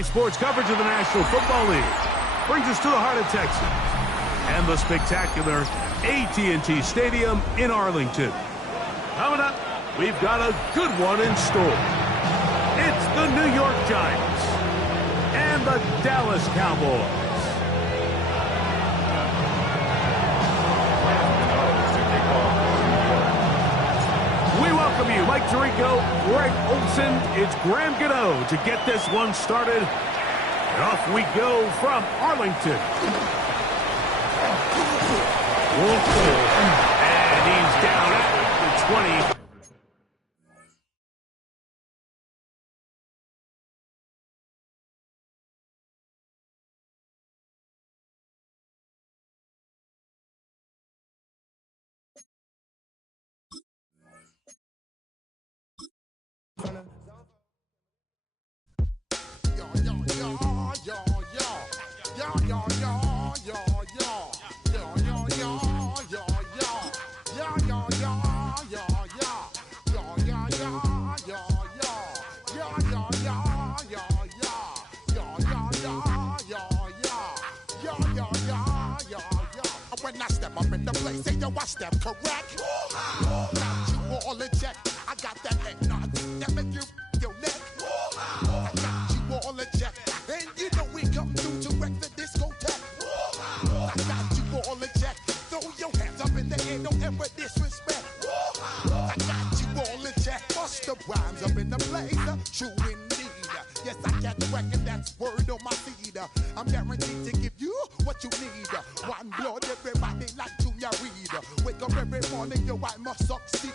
DA Sports coverage of the National Football League brings us to the heart of Texas and the spectacular AT&T Stadium in Arlington. Coming up, we've got a good one in store. It's the New York Giants and the Dallas Cowboys. We welcome you, Mike Tirico, Greg Olson. It's Graham Gano to get this one started. And off we go from Arlington. And he's down at the 20. When I step up in the place, say yo, I step correct. Got you all in check. I got that eggnog that make you your neck. I got you all in check. And you know we come through to wreck the discotheque. I got you all in check. Throw your hands up in the air, don't ever disrespect. I got you all in check. Bust the rhymes up in the place. True indeed. Yes, I got the record, that's word on my feed. I'm guaranteed to give you what you need. One blood, everybody like Junior Reed. Wake up every morning, yo, I must succeed.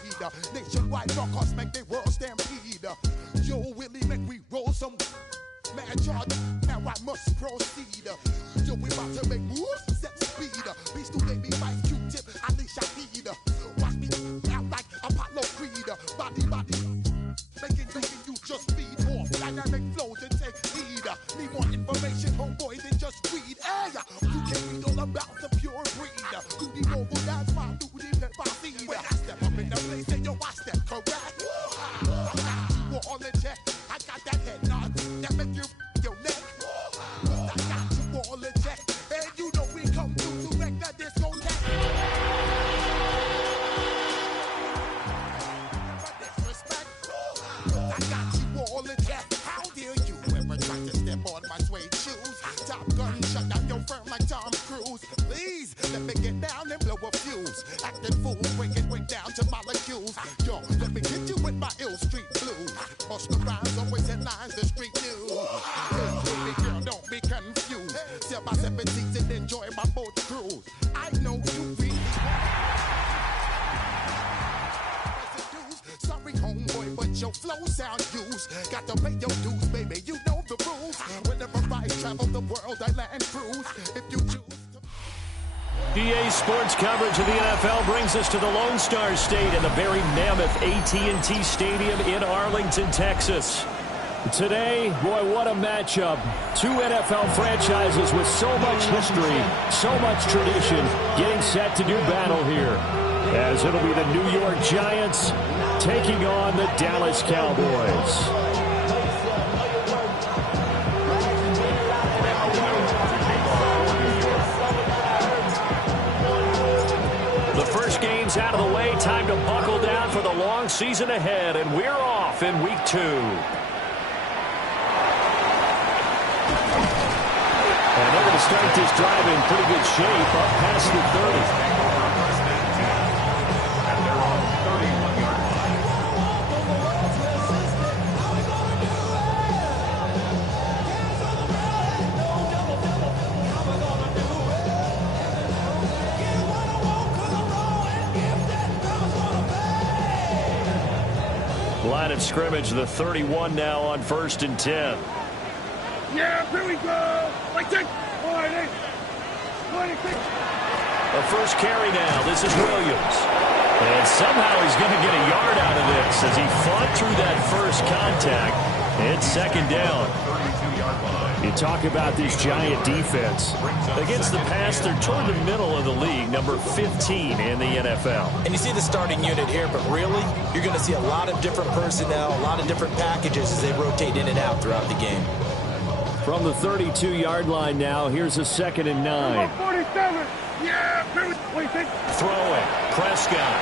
Nationwide rockers make the world stampede. Yo, Willie, make we roll some mad charge. Now I must proceed. Yo, we about to make moves, set speed. Beast to baby, Vice Q-tip, Alicia Heed. Watch me out like Apollo Creed. Body, making you just feed off dynamic flows and take heed. Need more information, homeboy, than just read. Hey, you can read all about the pure breed. Do the noble, that's my duty, pepper seed. When I step up in the place, say yo, I step correct. I got you all in check. I got that head nod that make you your neck. I got you all in check. And you know we come through to wreck the discotheque. I got you all in check. How dare you ever try to step on my suede shoes? Top Gun shut down your firm like Tom Cruise. Please let me get down and blow a fuse. Acting fool, breaking way down to molecules. Yo, let me get you with my ill street blues. Bust the rhymes, always headlines, the street news. Hey, baby girl, don't be confused. Sell my 17s and enjoy my boat cruise. I know you really sorry, homeboy, but your flow sound used. Got to pay your dues, baby, you know the rules. Whenever I travel the world, I land cruise. If you choose to... DA Sports coverage of the NFL brings us to the Lone Star State and the very mammoth AT&T Stadium in Arlington, Texas. Today, boy, what a matchup. Two NFL franchises with so much history, so much tradition, getting set to do battle here. As it'll be the New York Giants taking on the Dallas Cowboys. The first game's out of the way. Time to buckle down for the long season ahead, and we're off in week 2. And they're going to start this drive in pretty good shape, up past the 30. Line of scrimmage, the 31 now on 1st and 10. Yeah, here we go. Like that. 26. A first carry now. This is Williams. And somehow he's going to get a yard out of this as he fought through that first contact. It's 2nd down. You talk about this Giant defense. Against the pass, they're toward the middle of the league, number 15 in the NFL. And you see the starting unit here, but really, you're going to see a lot of different personnel, a lot of different packages as they rotate in and out throughout the game. From the 32-yard line now, here's a 2nd and 9. 47. Yeah, what do you think? Throw it. Prescott.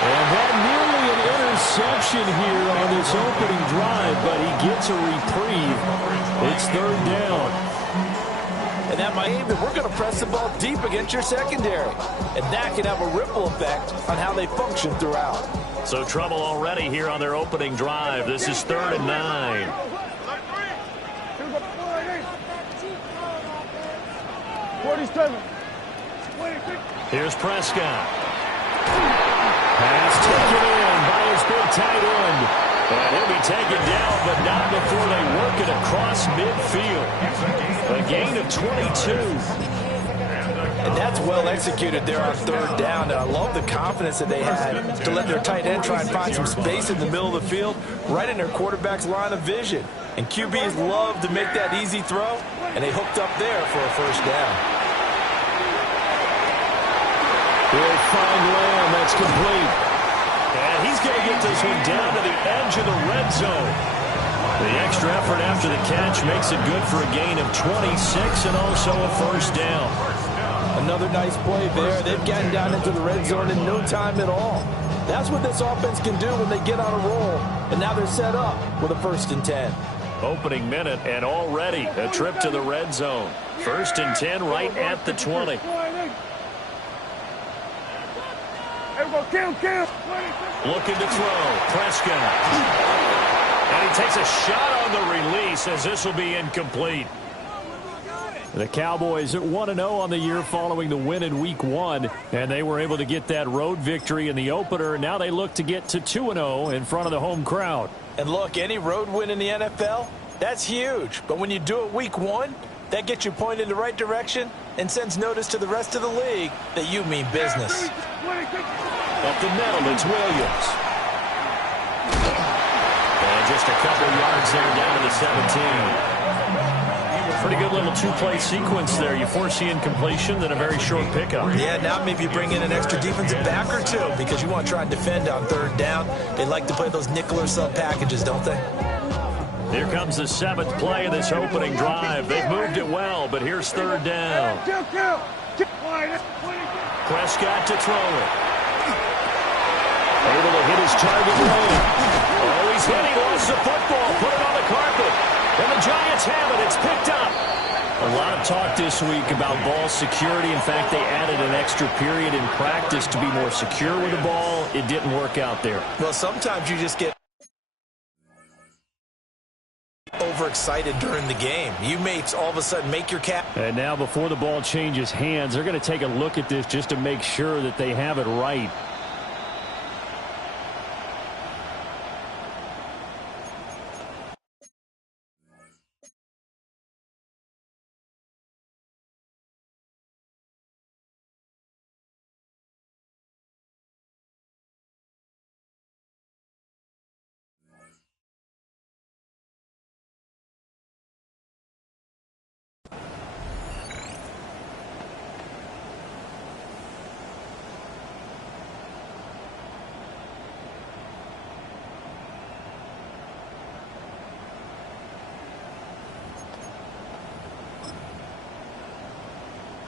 And that nearly an interception here on this opening drive, but he gets a reprieve. It's 3rd down. And that might mean we're going to press the ball deep against your secondary. And that can have a ripple effect on how they function throughout. So trouble already here on their opening drive. This is 3rd and 9. Here's Prescott. Pass taken in by his big tight end. And he'll be taken down, but not before they work it across midfield. A gain of 22. And that's well executed there on 3rd down. And I love the confidence that they had to let their tight end try and find some space in the middle of the field, right in their quarterback's line of vision. And QBs love to make that easy throw, and they hooked up there for a 1st down. He'll find Lamb. That's complete. And he's going to get this one down to the edge of the red zone. The extra effort after the catch makes it good for a gain of 26 and also a 1st down. Another nice play there. They've gotten down into the red zone in no time at all. That's what this offense can do when they get on a roll. And now they're set up with a 1st and 10. Opening minute and already a trip to the red zone. 1st and 10 right at the 20. Looking to throw. Prescott. And he takes a shot on the release as this will be incomplete. The Cowboys at 1-0 on the year following the win in Week 1. And they were able to get that road victory in the opener. Now they look to get to 2-0 in front of the home crowd. And look, any road win in the NFL, that's huge. But when you do it Week 1, that gets you pointed in the right direction and sends notice to the rest of the league that you mean business. Up the middle, it's Williams. And just a couple yards there down to the 17. Pretty good little 2-play sequence there. You force the incompletion, then a very short pickup. Yeah, now maybe you bring in an extra defensive back or two because you want to try and defend on 3rd down. They like to play those nickel or sub packages, don't they? Here comes the 7th play of this opening drive. They've moved it well, but here's 3rd down. Prescott to throw it. Able to hit his target lane. Oh, he's hit. He lost the football. Put it on the carpet. And the Giants have it. It's picked up. A lot of talk this week about ball security. In fact, they added an extra period in practice to be more secure with the ball. It didn't work out there. Well, sometimes you just get overexcited during the game. You may all of a sudden make your cap. And now before the ball changes hands, they're going to take a look at this just to make sure that they have it right.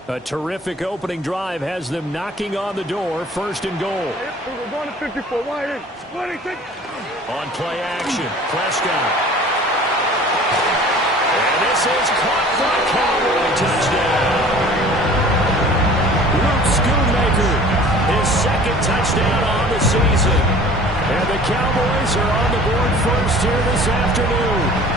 A terrific opening drive has them knocking on the door. 1st and goal. We're going to 54. Wide. 26. On play action. Prescott. And this is caught for a Cowboy touchdown. Luke Schoonmaker, his 2nd touchdown on the season. And the Cowboys are on the board first here this afternoon.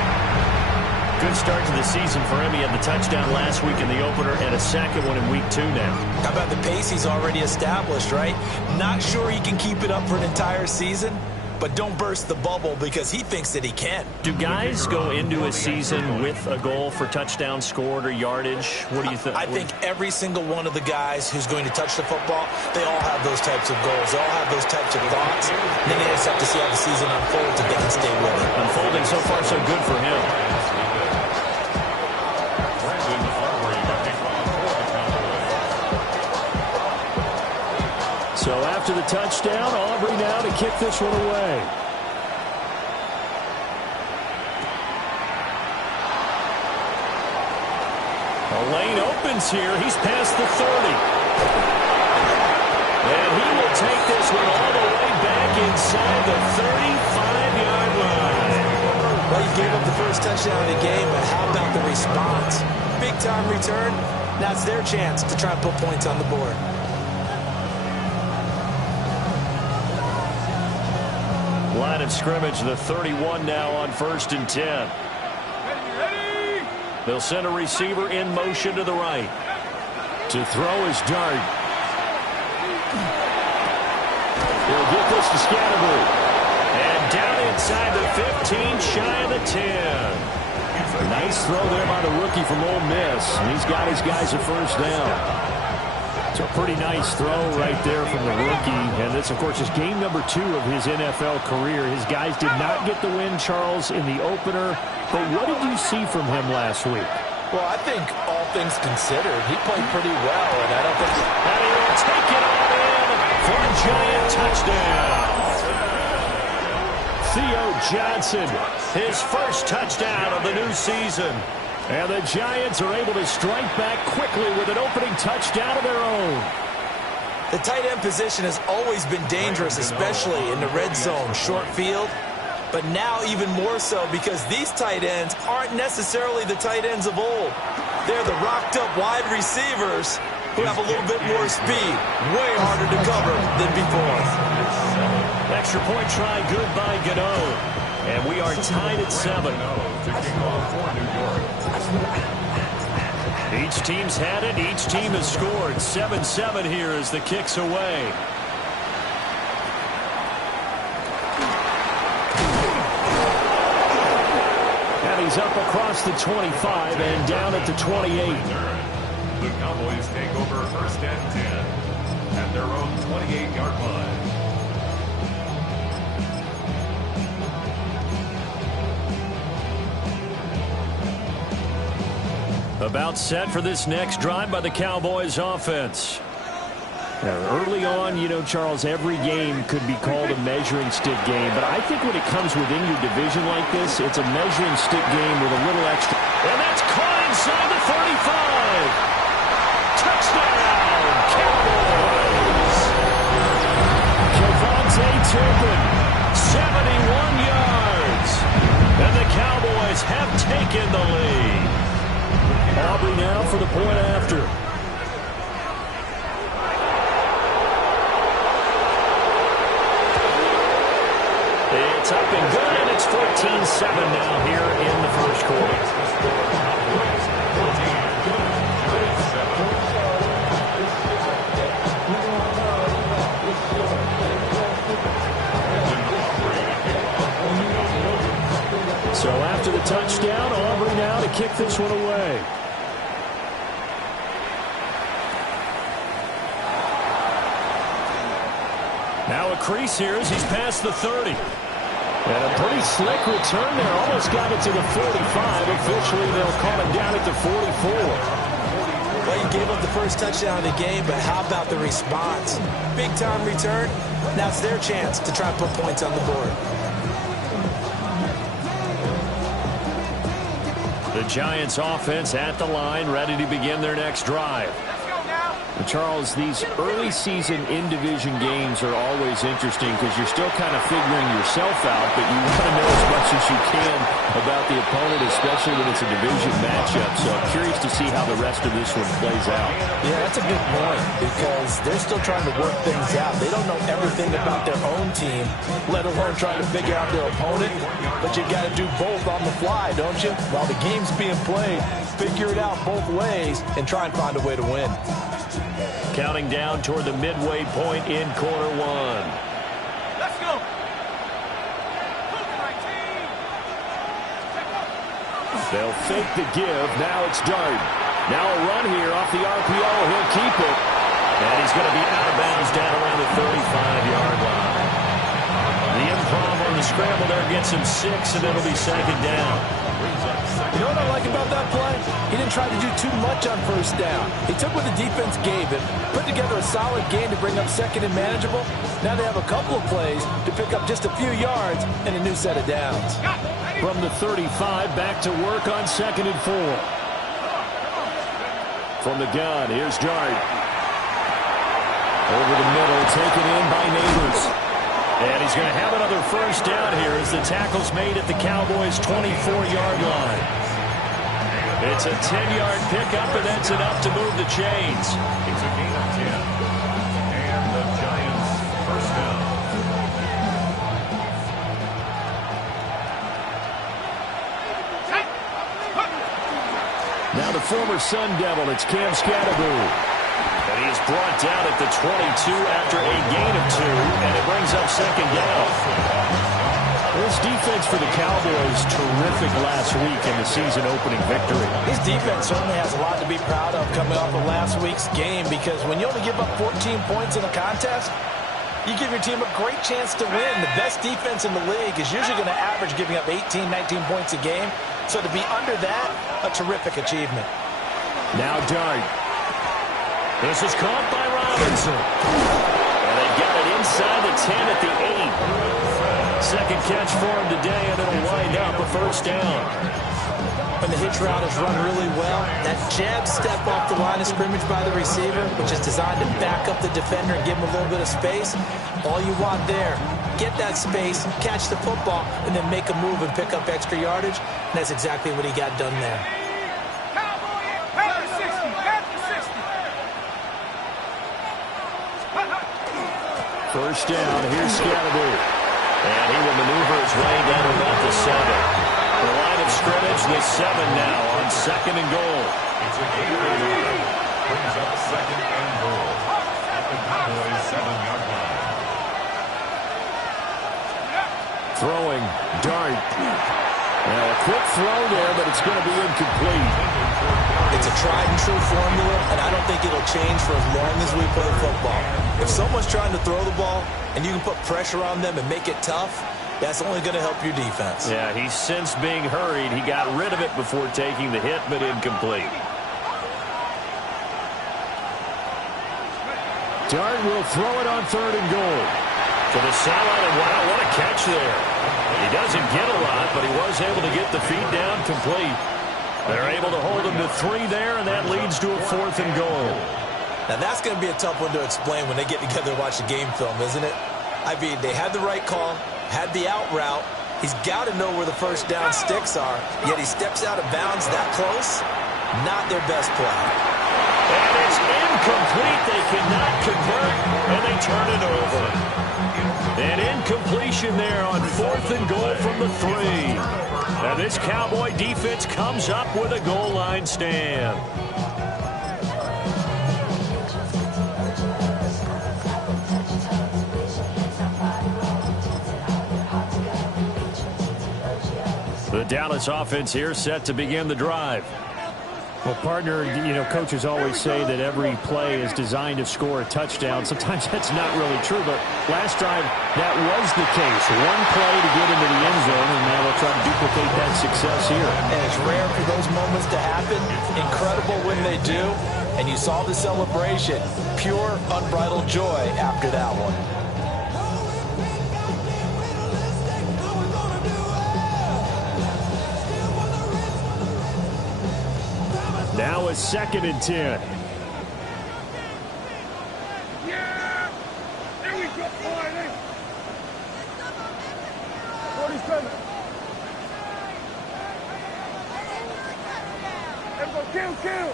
Good start to the season for him. He had the touchdown last week in the opener and a 2nd one in Week 2 now. How about the pace he's already established, right? Not sure he can keep it up for an entire season, but don't burst the bubble because he thinks that he can. Do guys go into a season with a goal for touchdown scored or yardage? What do you think? I think every single one of the guys who's going to touch the football, they all have those types of goals. They all have those types of thoughts. And then they just have to see how the season unfolds if they can stay with it. Unfolding so far so good for him. So after the touchdown, Aubrey now to kick this one away. The lane opens here. He's past the 30. And he will take this one all the way back inside the 35-yard line. Well, you gave up the first touchdown of the game, but how about the response? Big-time return. Now it's their chance to try and put points on the board. Line of scrimmage, the 31 now on 1st and 10. They'll send a receiver in motion to the right. To throw is Dart. He'll get this to Scatterbury. And down inside the 15, shy of the 10. Nice throw there by the rookie from Ole Miss. And he's got his guys a first down. It's a pretty nice throw right there from the rookie. And this, of course, is game number 2 of his NFL career. His guys did not get the win, Charles, in the opener. But what did you see from him last week? Well, I think all things considered, he played pretty well. And I don't think... And he will take it all in for a giant touchdown. Theo Johnson, his first touchdown of the new season. And the Giants are able to strike back quickly with an opening touchdown of their own. The tight end position has always been dangerous, especially in the red zone, short field. But now even more so because these tight ends aren't necessarily the tight ends of old. They're the rocked-up wide receivers who have a little bit more speed. Way harder to cover than before. Extra point try, good by Gano. And we are tied at 7. Each team's had it. Each team has scored. 7-7 here as the kick's away. And he's up across the 25 and down at the 28. The Cowboys take over 1st and 10 at their own 28-yard line. About set for this next drive by the Cowboys offense. Now, early on, you know, Charles, every game could be called a measuring stick game. But I think when it comes within your division like this, it's a measuring stick game with a little extra. And that's caught inside the 35. Touchdown, Cowboys. Javonte Turpin, 71 yards. And the Cowboys have taken the lead. Aubrey now for the point after. It's up and good, and it's 14-7 now here in the first quarter. So after the touchdown, Aubrey now to kick this one away. Now a crease here as he's past the 30. And a pretty slick return there. Almost got it to the 45. Officially, they'll call it down at the 44. Well, you gave up the first touchdown of the game, but how about the response? Big-time return. Now it's their chance to try and put points on the board. The Giants offense at the line, ready to begin their next drive. Charles, these early season in-division games are always interesting because you're still kind of figuring yourself out, but you want to know as much as you can about the opponent, especially when it's a division matchup. So I'm curious to see how the rest of this one plays out. Yeah, that's a good point because they're still trying to work things out. They don't know everything about their own team, let alone trying to figure out their opponent. But you got to do both on the fly, don't you? While the game's being played, figure it out both ways and try and find a way to win. Counting down toward the midway point in quarter one. Let's go. They'll fake the give. Now it's Dart. Now a run here off the RPO. He'll keep it. And he's going to be out of bounds down around the 35-yard line. The improv on the scramble there gets him 6, and it'll be second down. You know what I like about that play? He didn't try to do too much on first down. He took what the defense gave him, put together a solid game to bring up second and manageable. Now they have a couple of plays to pick up just a few yards and a new set of downs. From the 35, back to work on 2nd and 4. From the gun, here's Dart. Over the middle, taken in by Neighbors. And he's going to have another first down here as the tackle's made at the Cowboys' 24-yard line. It's a 10-yard pickup, and that's enough to move the chains. It's a gain of 10. And the Giants first down. Now the former Sun Devil, it's Cam Scatterbroo. And he is brought down at the 22 after a gain of 2, and it brings up second down. This defense for the Cowboys, terrific last week in the season-opening victory. His defense certainly has a lot to be proud of coming off of last week's game, because when you only give up 14 points in a contest, you give your team a great chance to win. The best defense in the league is usually going to average giving up 18, 19 points a game. So to be under that, a terrific achievement. Now Dart. This is caught by Robinson. And they've got it inside the 10 at the 8. Second catch for him today, and it'll wind up a first down. When the hitch route is run really well, that jab step off the line of scrimmage by the receiver, which is designed to back up the defender and give him a little bit of space, all you want there, get that space, catch the football, and then make a move and pick up extra yardage. And that's exactly what he got done there. First down, here's Scatterbroo. And he will maneuver his way down to about the 7. The line of scrimmage with 7 now on second and goal. It's a gain of 11. Brings up second and goal at the Cowboys' 7-yard line. Throwing, Dart. Now a quick throw there, but it's going to be incomplete. It's a tried and true formula, and I don't think it'll change for as long as we play football. If someone's trying to throw the ball and you can put pressure on them and make it tough, that's only going to help your defense. Yeah, he's since being hurried. He got rid of it before taking the hit, but incomplete. Dart will throw it on third and goal. To the sideline, and wow, what a catch there. He doesn't get a lot, but he was able to get the feet down complete. They're able to hold him to 3 there, and that leads to a 4th and goal. Now, that's going to be a tough one to explain when they get together and watch the game film, isn't it? I mean, they had the right call, had the out route. He's got to know where the first down sticks are, yet he steps out of bounds that close. Not their best play. And it's incomplete. They cannot convert, and they turn it over. An incompletion there on 4th and goal from the 3. Now this Cowboy defense comes up with a goal line stand. The Dallas offense here set to begin the drive. Well, partner, you know, coaches always say that every play is designed to score a touchdown. Sometimes that's not really true, but last time that was the case. One play to get into the end zone, and now they'll try to duplicate that success here. And it's rare for those moments to happen. Incredible when they do. And you saw the celebration. Pure, unbridled joy after that one. Now it's 2nd and 10. Yeah! There we go, boy! 47. There we go, kill!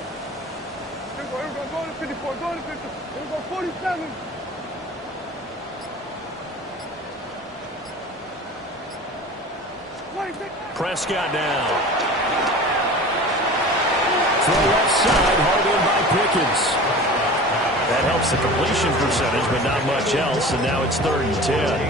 Here we go, go to 54, go to 50. Here we go, 47. Prescott now. Throw left side, hauled in by Pickens. That helps the completion percentage, but not much else, and now it's 3rd and 10.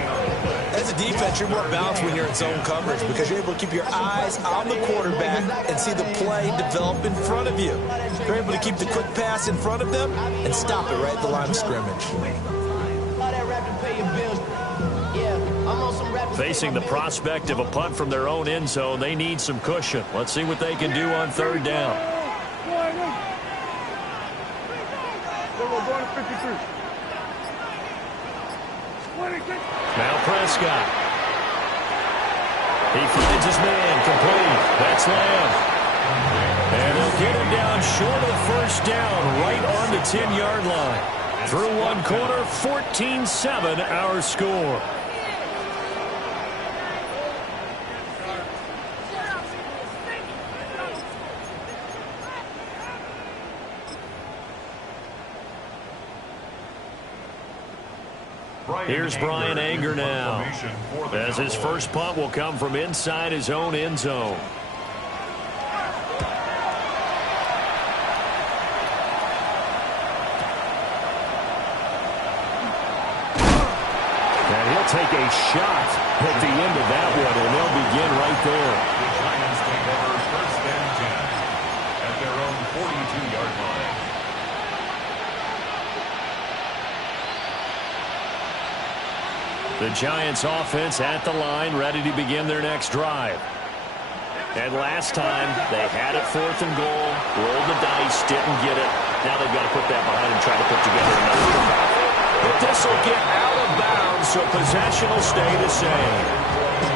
As a defense, you're more balanced when you're in zone coverage because you're able to keep your eyes on the quarterback and see the play develop in front of you. You're able to keep the quick pass in front of them and stop it right at the line of scrimmage. Facing the prospect of a punt from their own end zone, they need some cushion. Let's see what they can do on 3rd down. Now Prescott. He finds his man complete. That's Lamb. And they'll get him down short of the first down, right on the 10-yard line. Through one quarter, 14-7 our score. Here's Brian Anger now, as his first punt will come from inside his own end zone. And he'll take a shot at the end of that one, and they'll begin right there. The Giants take over first and 10 at their own 42-yard line. The Giants offense at the line, ready to begin their next drive. And last time, they had it 4th and goal, rolled the dice, didn't get it. Now they've got to put that behind and try to put together another comeback. But this will get out of bounds, so possession will stay the same.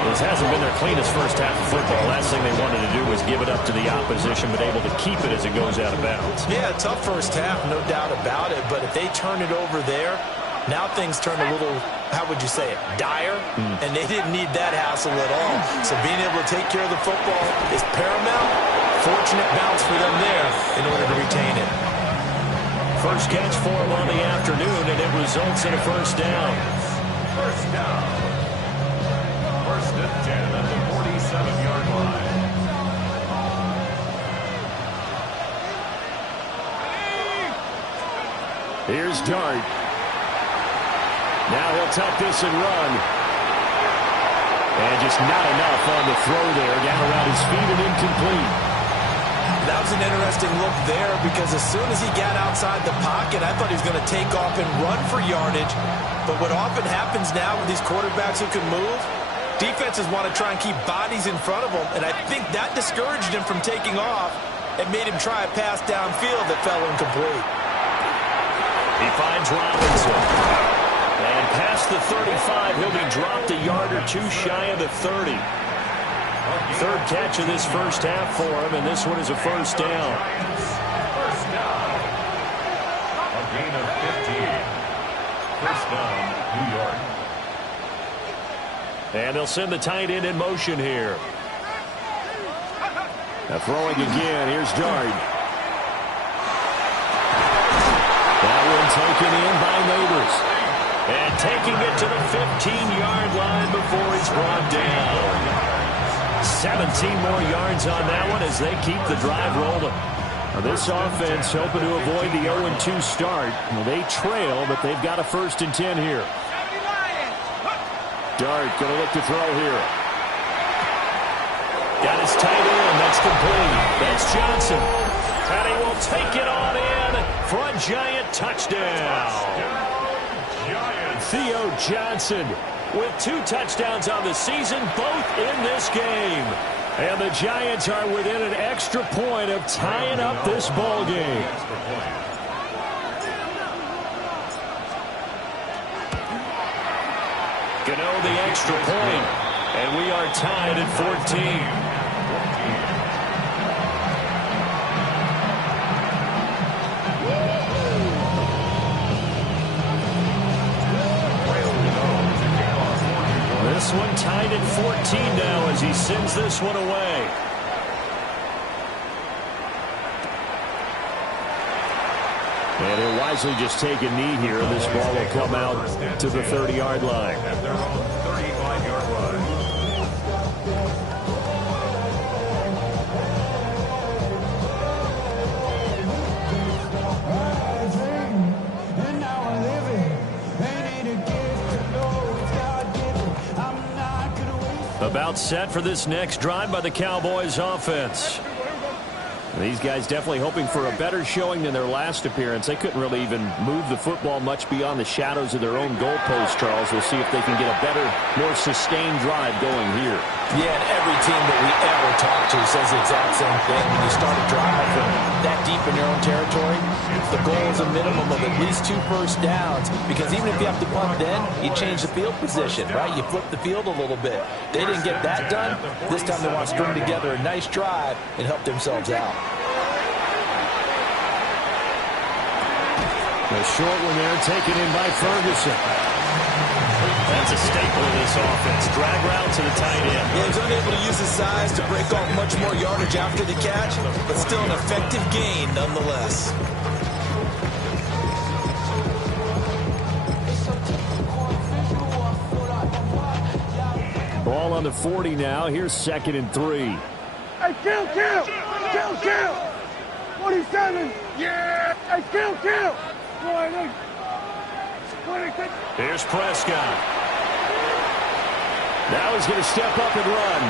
This hasn't been their cleanest first half of football. Last thing they wanted to do was give it up to the opposition, but able to keep it as it goes out of bounds. Yeah, tough first half, no doubt about it. But if they turn it over there, now things turn a little, how would you say it, dire? And they didn't need that hassle at all. So being able to take care of the football is paramount. Fortunate bounce for them there in order to retain it. First catch for him on the afternoon, and it results in a first down. First down. First and 10 at the 47-yard line. Here's Dart. Now he'll tuck this and run. And just not enough on the throw there. Down around his feet and incomplete. That was an interesting look there because as soon as he got outside the pocket, I thought he was going to take off and run for yardage. But what often happens now with these quarterbacks who can move, defenses want to try and keep bodies in front of them. And I think that discouraged him from taking off and made him try a pass downfield that fell incomplete. He finds Robinson. And past the 35, he'll be dropped a yard or two shy of the 30. Third catch of this first half for him, and this one is a first down. First down. A gain of 15. First down, New York. And they'll send the tight end in motion here. Now throwing again, here's Dart. That one taken in by Neighbors. And taking it to the 15-yard line before it's brought down. 17 more yards on that one as they keep the drive rolling. Now this offense hoping to avoid the 0-2 start. Well, they trail, but they've got a first and 10 here. Dart going to look to throw here. Got his tight end. That's complete. That's Johnson. And he will take it on in for a Giant touchdown. Theo Johnson with 2 touchdowns on the season, both in this game. And the Giants are within an extra point of tying up this ball game. Gano the extra point, and we are tied at 14. This one tied at 14 now as he sends this one away. And he'll wisely just take a knee here, and this ball will come out to the 30-yard line. At their own 35-yard line. About set for this next drive by the Cowboys offense. These guys definitely hoping for a better showing than their last appearance. They couldn't really even move the football much beyond the shadows of their own goalpost, Charles. We'll see if they can get a better, more sustained drive going here. Yeah, and every team that we ever talk to says the exact same thing. When you start a drive from that deep in your own territory, the goal is a minimum of at least 2 first downs, because even if you have to punt then, you change the field position, right? You flip the field a little bit. They didn't get that done. This time they want to string together a nice drive and help themselves out. The short one there taken in by Ferguson. That's a staple of this offense. Drag route to the tight end. Yeah, he's unable to use his size to break off much more yardage after the catch, but still an effective gain nonetheless. Ball on the 40 now. Here's 2nd and 3. Hey, kill! 47! Yeah! Hey, kill! 26! Here's Prescott. Now he's going to step up and run.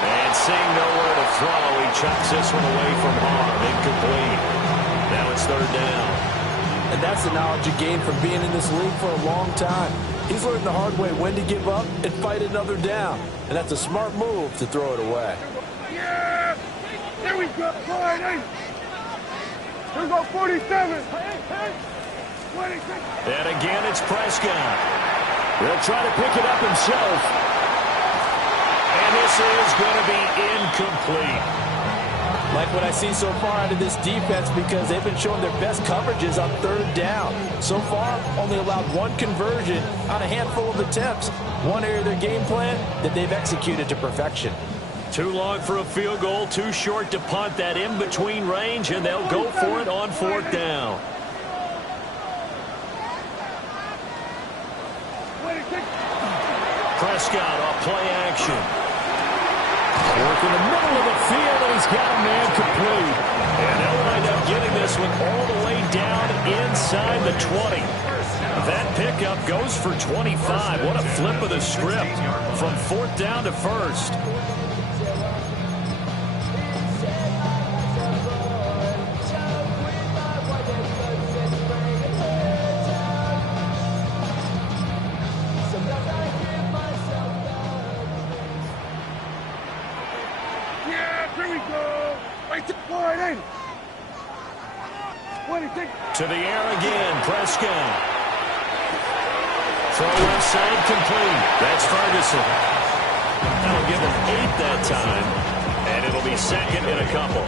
And seeing nowhere to throw, he chucks this one away from harm. Incomplete. Now it's 3rd down. And that's the knowledge you gain from being in this league for a long time. He's learned the hard way when to give up and fight another down. And that's a smart move to throw it away. Yeah! There we go! Here we go, 47! 26! And again, it's Prescott. He'll try to pick it up himself. And this is going to be incomplete. Like what I see so far out of this defense, because they've been showing their best coverages on 3rd down. So far, only allowed 1 conversion on a handful of attempts. One area of their game plan that they've executed to perfection. Too long for a field goal, too short to punt. That in-between range, and they'll go for it on 4th down. Prescott off play action. Work in the middle of the field, and he's got a man complete. And they'll wind up getting this one all the way down inside the 20. That pickup goes for 25. What a flip of the script from 4th down to 1st. To the air again, Prescott. Throw left side complete. That's Ferguson. That'll give him 8 that time, and it'll be 2nd and a couple.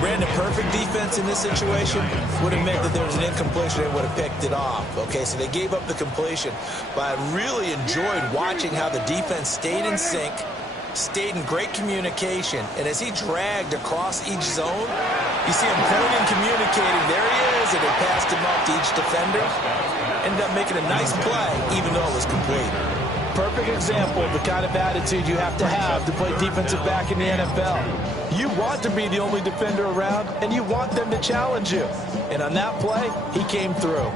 Brandon, perfect defense in this situation would have meant that there was an incompletion and would have picked it off. Okay, so they gave up the completion, but I really enjoyed watching how the defense stayed in sync, stayed in great communication, and as he dragged across each zone, you see him pointing, communicating. There he is, and they passed him off to each defender. Ended up making a nice play, even though it was complete. Perfect example of the kind of attitude you have to play defensive back in the NFL. You want to be the only defender around, and you want them to challenge you. And on that play, he came through.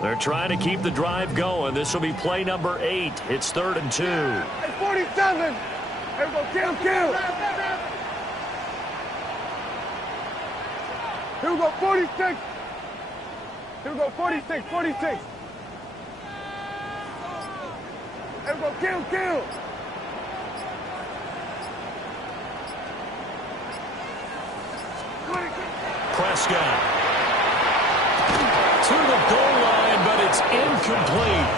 They're trying to keep the drive going. This will be play number 8. It's 3rd and 2. Hey, 47! Here we go, kill! Here we go, 46! Here we go, 46! Here we go, kill! Prescott. To the goal line, but it's incomplete.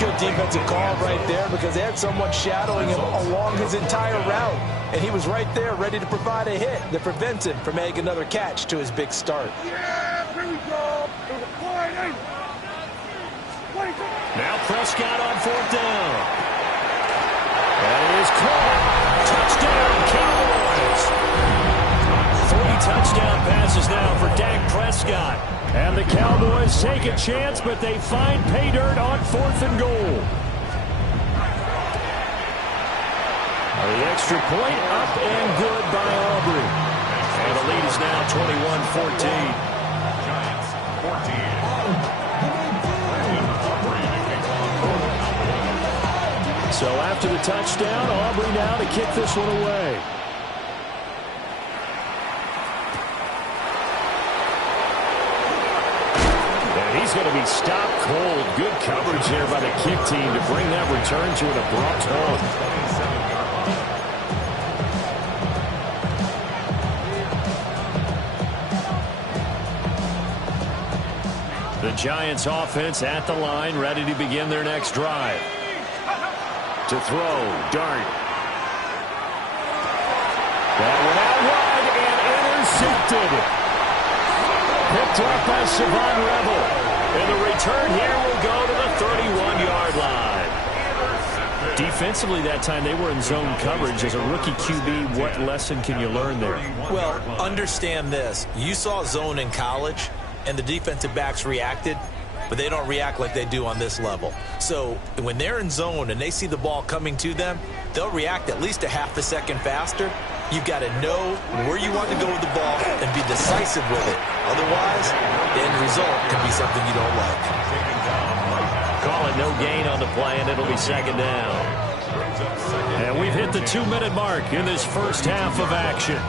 Good defensive call right there, because they had someone shadowing him along his entire route. And he was right there ready to provide a hit that prevents him from making another catch to his big start. Yeah, here we go. Now Prescott on 4th down. That is caught. Touchdown, Cowboys. 3 touchdown passes now for Dak Prescott. And the Cowboys take a chance, but they find pay dirt on 4th and goal. The extra point up and good by Aubrey. And the lead is now 21-14. Giants 14. So after the touchdown, Aubrey now to kick this one away. And he's is going to be stopped cold. Good coverage there by the kick team to bring that return to an abrupt halt. The Giants offense at the line, ready to begin their next drive. To throw, Dart. That went out wide and intercepted. Picked up by Savon Rebel. And the return here will go to the 31-yard line. Defensively that time, they were in zone coverage. As a rookie QB, what lesson can you learn there? Well, understand this. You saw zone in college, and the defensive backs reacted, but they don't react like they do on this level. So when they're in zone and they see the ball coming to them, they'll react at least a half a second faster. You've got to know where you want to go with the ball and be decisive with it. Otherwise, the end result can be something you don't like. Call it no gain on the play, and it'll be second down. And we've hit the 2-minute mark in this first half of action.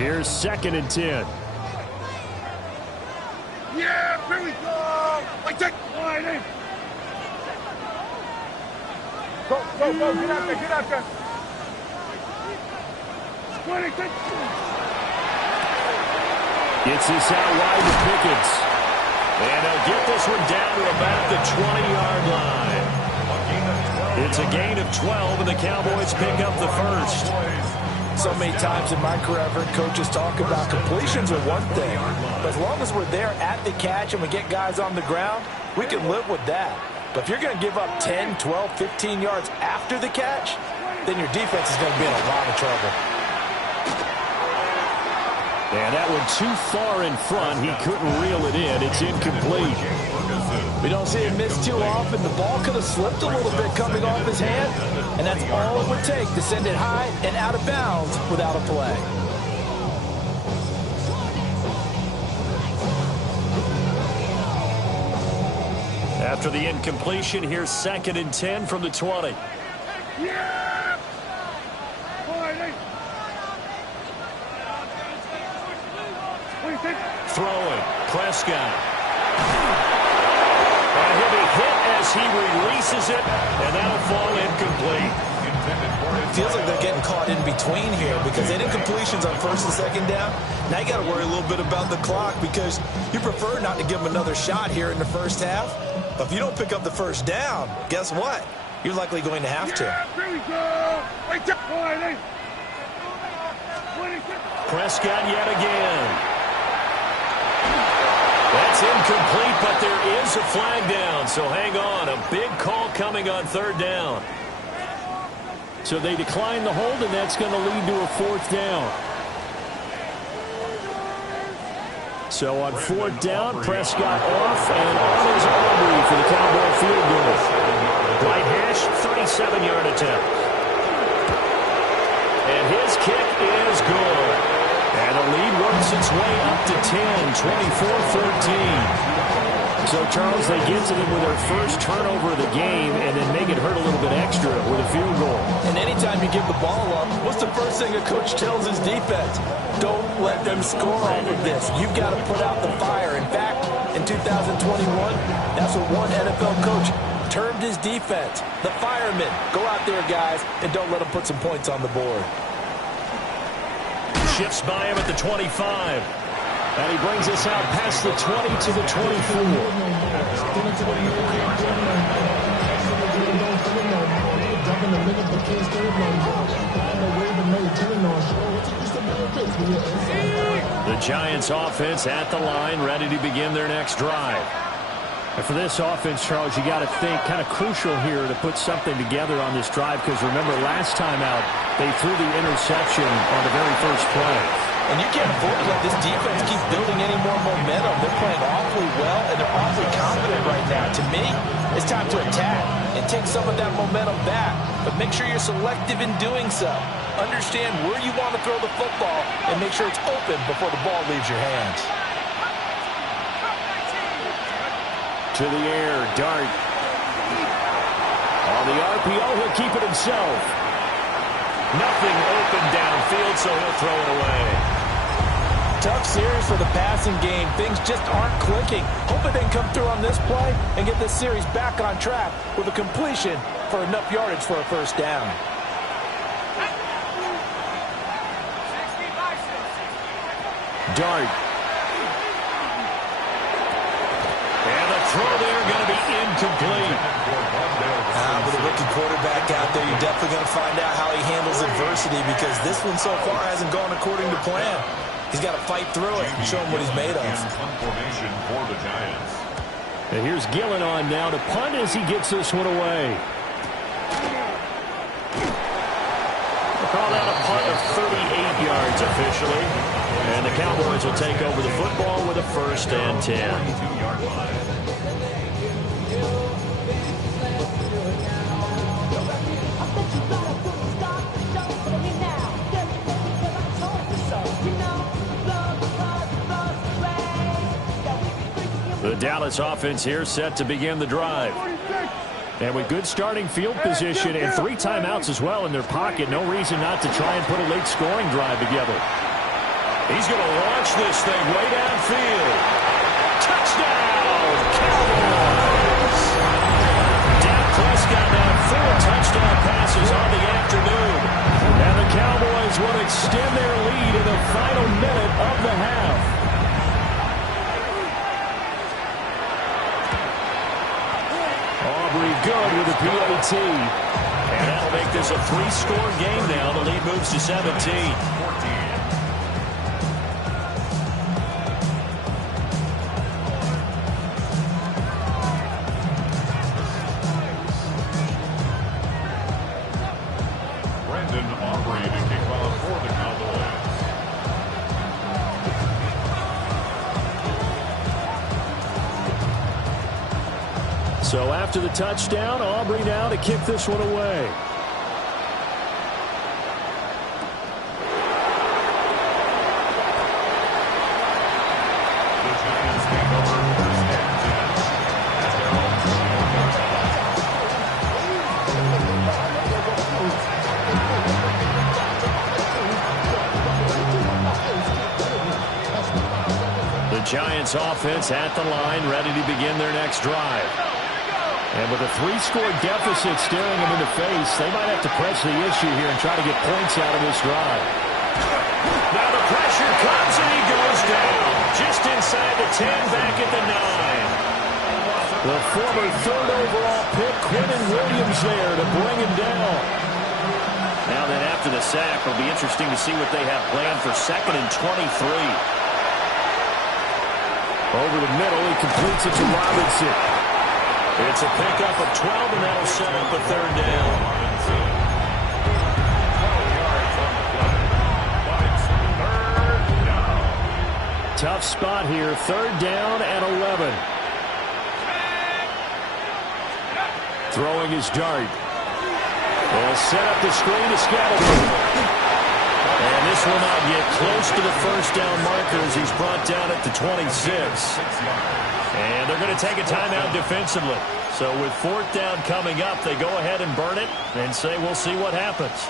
Here's 2nd and 10. Yeah, here we go. I take line in. Go, get out there. 26. Gets this out wide to Pickens. And they'll get this one down to about the 20-yard line. It's a gain of 12, and the Cowboys pick up the first. So many times in my career, I've heard coaches talk about completions are one thing. But as long as we're there at the catch and we get guys on the ground, we can live with that. But if you're going to give up 10, 12, 15 yards after the catch, then your defense is going to be in a lot of trouble. And that one too far in front. He couldn't reel it in. It's incomplete. We don't see him miss too often. The ball could have slipped a little bit coming off his hand, and that's all it would take to send it high and out of bounds without a play. After the incompletion, here's 2nd and 10 from the 20. Yeah. Throwing, Prescott. And he'll be hit as he releases it, and that'll fall incomplete. Feels like they're getting caught in between here because they did completions on 1st and 2nd down. Now you got to worry a little bit about the clock because you prefer not to give them another shot here in the first half. But if you don't pick up the first down, guess what? You're likely going to have to. Here we go. Prescott yet again. That's incomplete, but there is a flag down, so hang on. A big call coming on 3rd down. So they decline the hold, and that's going to lead to a 4th down. So on 4th down, Prescott off and on his Aubrey for the Cowboy field goal. Right hash, 37-yard attempt. And his kick is good. And the lead works its way up to 10, 24-13. So, Charles, they get to them with their first turnover of the game and then make it hurt a little bit extra with a field goal. And anytime you give the ball up, what's the first thing a coach tells his defense? Don't let them score off of this. You've got to put out the fire. In fact, in 2021, that's what one NFL coach termed his defense. The firemen. Go out there, guys, and don't let them put some points on the board. Shifts by him at the 25. And he brings us out past the 20 to the 24. The Giants offense at the line, ready to begin their next drive. And for this offense, Charles, you got to think kind of crucial here to put something together on this drive because remember last time out they threw the interception on the very first play. And you can't afford to let this defense keep building any more momentum. They're playing awfully well, and they're awfully confident right now. To me, it's time to attack and take some of that momentum back. But make sure you're selective in doing so. Understand where you want to throw the football and make sure it's open before the ball leaves your hands. To the air, Dart. On the RPO, he'll keep it himself. Nothing open downfield, so he'll throw it away. Tough series for the passing game. Things just aren't clicking. Hoping they can come through on this play and get this series back on track with a completion for enough yardage for a first down. Dart. And the throw there going to be incomplete. With a rookie quarterback out there, you're definitely going to find out how he handles adversity, because this one so far hasn't gone according to plan. He's got to fight through it and show him what he's made of. Formation for the Giants. And here's Gillen on now to punt as he gets this one away. Call that a punt of 38 yards officially. And the Cowboys will take over the football with a 1st and 10. 22-yard line. The Dallas offense here set to begin the drive. And with good starting field position and 3 timeouts as well in their pocket, no reason not to try and put a late scoring drive together. He's going to launch this thing way downfield. Touchdown, Cowboys! Dak Prescott now 4 touchdown passes on the afternoon. And the Cowboys will extend their lead in the final minute of the half. Good with the PAT. And that'll make this a 3-score game now. The lead moves to 17. So after the touchdown, Aubrey now to kick this one away. The Giants offense at the line, ready to begin their next drive. And with a 3-score deficit staring them in the face, they might have to press the issue here and try to get points out of this drive. Now the pressure comes and he goes down. Just inside the 10, back at the 9. The former 3rd overall pick, Quentin Williams there to bring him down. Now then after the sack, it'll be interesting to see what they have planned for 2nd and 23. Over the middle, he completes it to Robinson. It's a pickup of 12, and that'll set up a 3rd down. Tough spot here, 3rd down and 11. Throwing his Dart. They'll set up the screen to Scattergood. And this will not get close to the 1st down marker as he's brought down at the 26. And they're going to take a timeout defensively. So with 4th down coming up, they go ahead and burn it and say we'll see what happens.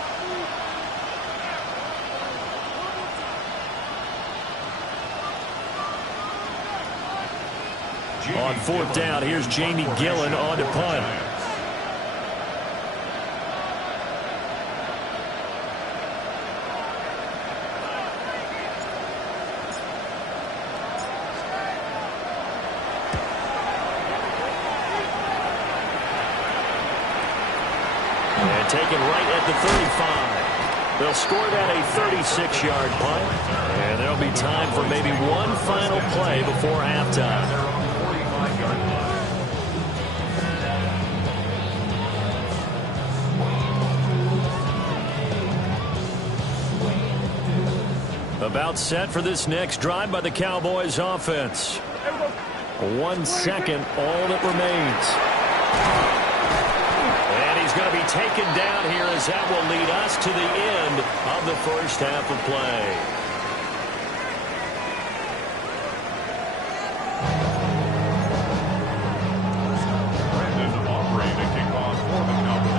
On 4th down, here's Jamie Gillen on to punt. And taken right at the 35. They'll score that a 36-yard punt. And there'll be time for maybe one final play before halftime. About set for this next drive by the Cowboys offense. 1 second, all that remains. And he's going to be taken down here as that will lead us to the end of the first half of play. Operating to kick off for the Cowboys.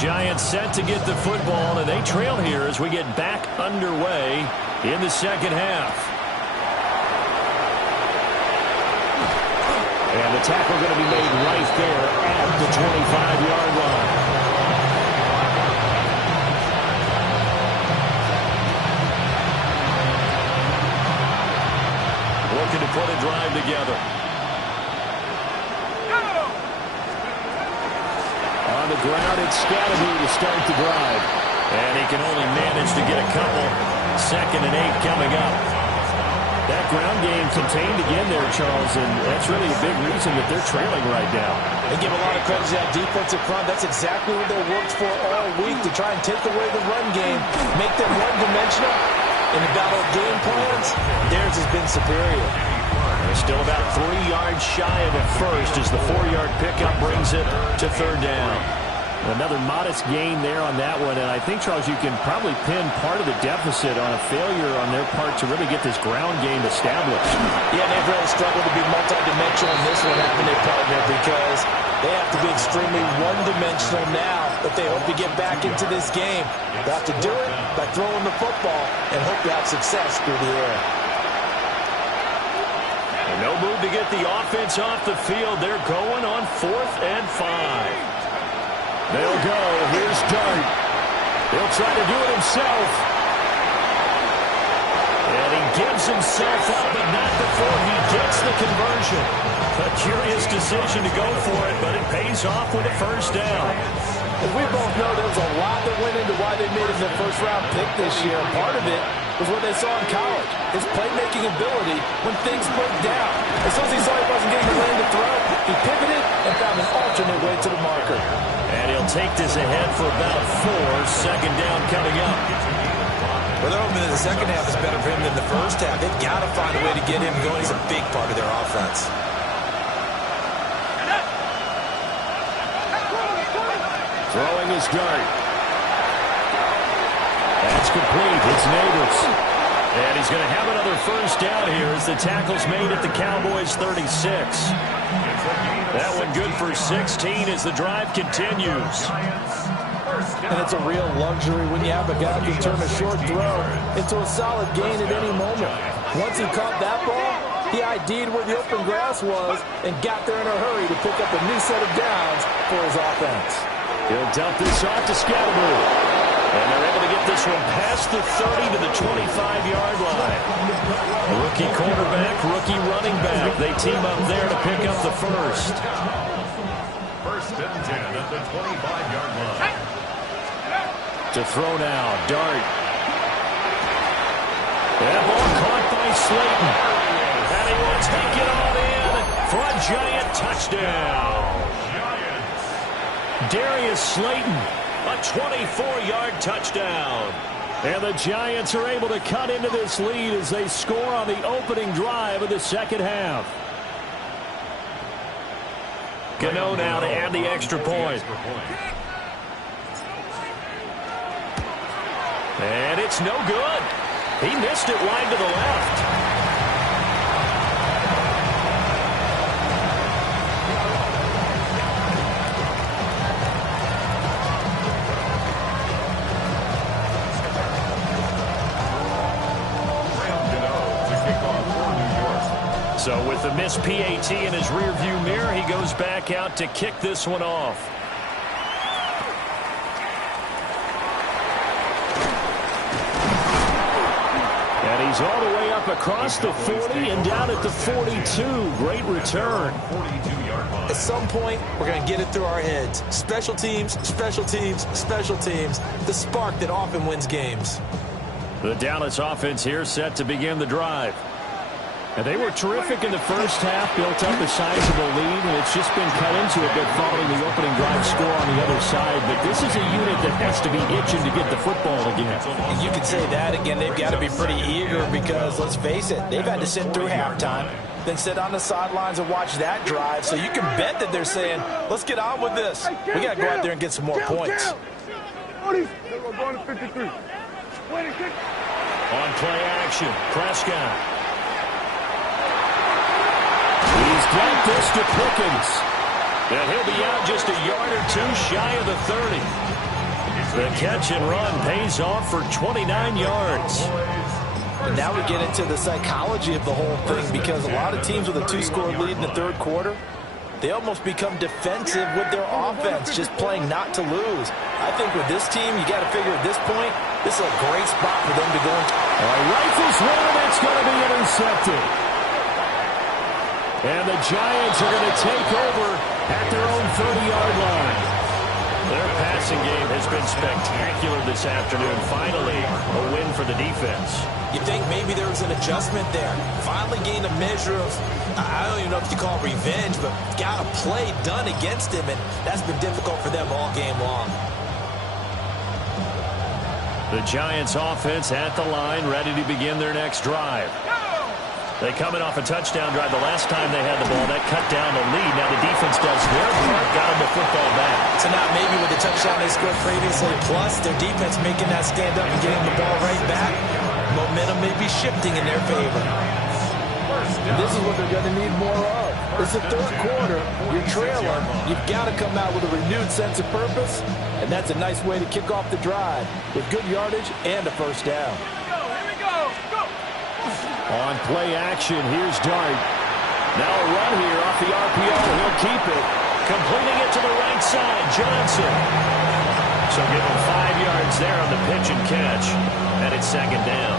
Giants set to get the football, and they trail here as we get back underway in the second half. And the tackle going to be made right there at the 25-yard line. Looking to put a drive together. On the ground, it's Scatterby to start the drive. And he can only manage to get a couple. 2nd and 8 coming up. That ground game contained again there, Charles, and that's really a big reason that they're trailing right now. They give a lot of credit to that defensive front. That's exactly what they worked for all week, to try and take away the run game, make them one-dimensional. In the battle of game plans, theirs has been superior. They're still about 3 yards shy of a first as the 4-yard pickup brings it to 3rd down. Another modest gain there on that one, and I think, Charles, you can probably pin part of the deficit on a failure on their part to really get this ground game established. Yeah, they've really struggled to be multidimensional in this one, having their partner, because they have to be extremely one-dimensional now if they hope to get back into this game. They have to do it by throwing the football and hope to have success through the air. No move to get the offense off the field. They're going on 4th and 5. They'll go. Here's Dart. He'll try to do it himself. And he gives himself up, but not before he gets the conversion. A curious decision to go for it, but it pays off with a 1st down. As we both know, there was a lot that went into why they made it their 1st-round pick this year. Part of it was what they saw in college, his playmaking ability when things broke down. As soon as he saw he wasn't getting the lane to throw, he pivoted and found an alternate way to the marker. And he'll take this ahead for about 4. 2nd down coming up. Well, they're hoping that the second half is better for him than the first half. They've got to find a way to get him going. He's a big part of their offense. Throwing his Dart. That's complete. It's Neighbors. And he's going to have another 1st down here as the tackle's made at the Cowboys 36. That one good for 16 as the drive continues. And it's a real luxury when you have a guy who can turn a short throw into a solid gain at any moment. Once he caught that ball, he ID'd where the open grass was and got there in a hurry to pick up a new set of downs for his offense. He'll dump this off to Scatterby. And they're able to get this one past the 30 to the 25-yard line. Rookie quarterback, rookie running back. They team up there to pick up the 1st. 1st and 10 at the 25-yard line. To throw now, Dart. That ball caught by Slayton. And he will take it on in for a Giant touchdown. Darius Slayton, a 24-yard touchdown. And the Giants are able to cut into this lead as they score on the opening drive of the 2nd half. Gano now to add the extra point. And it's no good. He missed it wide to the left. So with the missed PAT in his rearview mirror, he goes back out to kick this one off. And he's all the way up across the 40 and down at the 42. Great return. At some point, we're going to get it through our heads. Special teams, special teams, special teams. The spark that often wins games. The Dallas offense here set to begin the drive. And they were terrific in the 1st half, built up a sizable lead, and it's just been cut into a bit following the opening drive score on the other side. But this is a unit that has to be itching to get the football again. You could say that again. They've got to be pretty eager because, let's face it, they've had to sit through halftime, then sit on the sidelines and watch that drive. So you can bet that they're saying, let's get on with this. We got to go out there and get some more points. Going to 53. On play action, Prescott. He's got this to Pickens. And he'll be out just a yard or two shy of the 30. The catch and run pays off for 29 yards. And now we get into the psychology of the whole thing, because a lot of teams with a 2-score lead in the third quarter, they almost become defensive with their offense, just playing not to lose. I think with this team, you got to figure at this point, this is a great spot for them to go into. Rifles one, and it's going to be intercepted. And the Giants are going to take over at their own 30-yard line. Their passing game has been spectacular this afternoon. Finally, a win for the defense. You think maybe there was an adjustment there. Finally gained a measure of, I don't even know if you call it revenge, but got a play done against him, and that's been difficult for them all game long. The Giants offense at the line, ready to begin their next drive. They coming off a touchdown drive the last time they had the ball. That cut down the lead. Now the defense does their part, got them the football back. So now maybe with the touchdown they scored previously, plus their defense making that stand up and getting the ball right back, momentum may be shifting in their favor. And this is what they're going to need more of. It's the third quarter. You're trailing. You've got to come out with a renewed sense of purpose, and that's a nice way to kick off the drive with good yardage and a first down. On play action, here's Dart. Now a run here off the RPO. He'll keep it. Completing it to the right side, Johnson. So give him 5 yards there on the pitch and catch. And it's second down.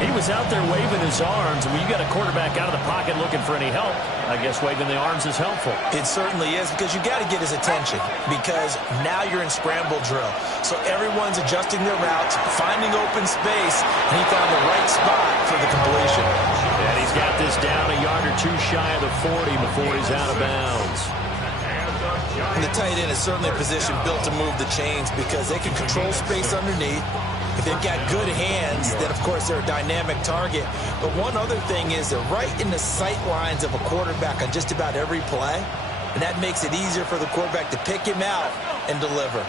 He was out there waving his arms. And when you got a quarterback out of the pocket looking for any help, I guess waving the arms is helpful. It certainly is, because you got to get his attention, because now you're in scramble drill. So everyone's adjusting their routes, finding open space, and he found the right spot for the completion. And he's got this down a yard or two shy of the 40 before he's out of bounds. And the tight end is certainly a position built to move the chains, because they can control space underneath. If they've got good hands, then, of course, they're a dynamic target. But one other thing is they're right in the sight lines of a quarterback on just about every play, and that makes it easier for the quarterback to pick him out and deliver.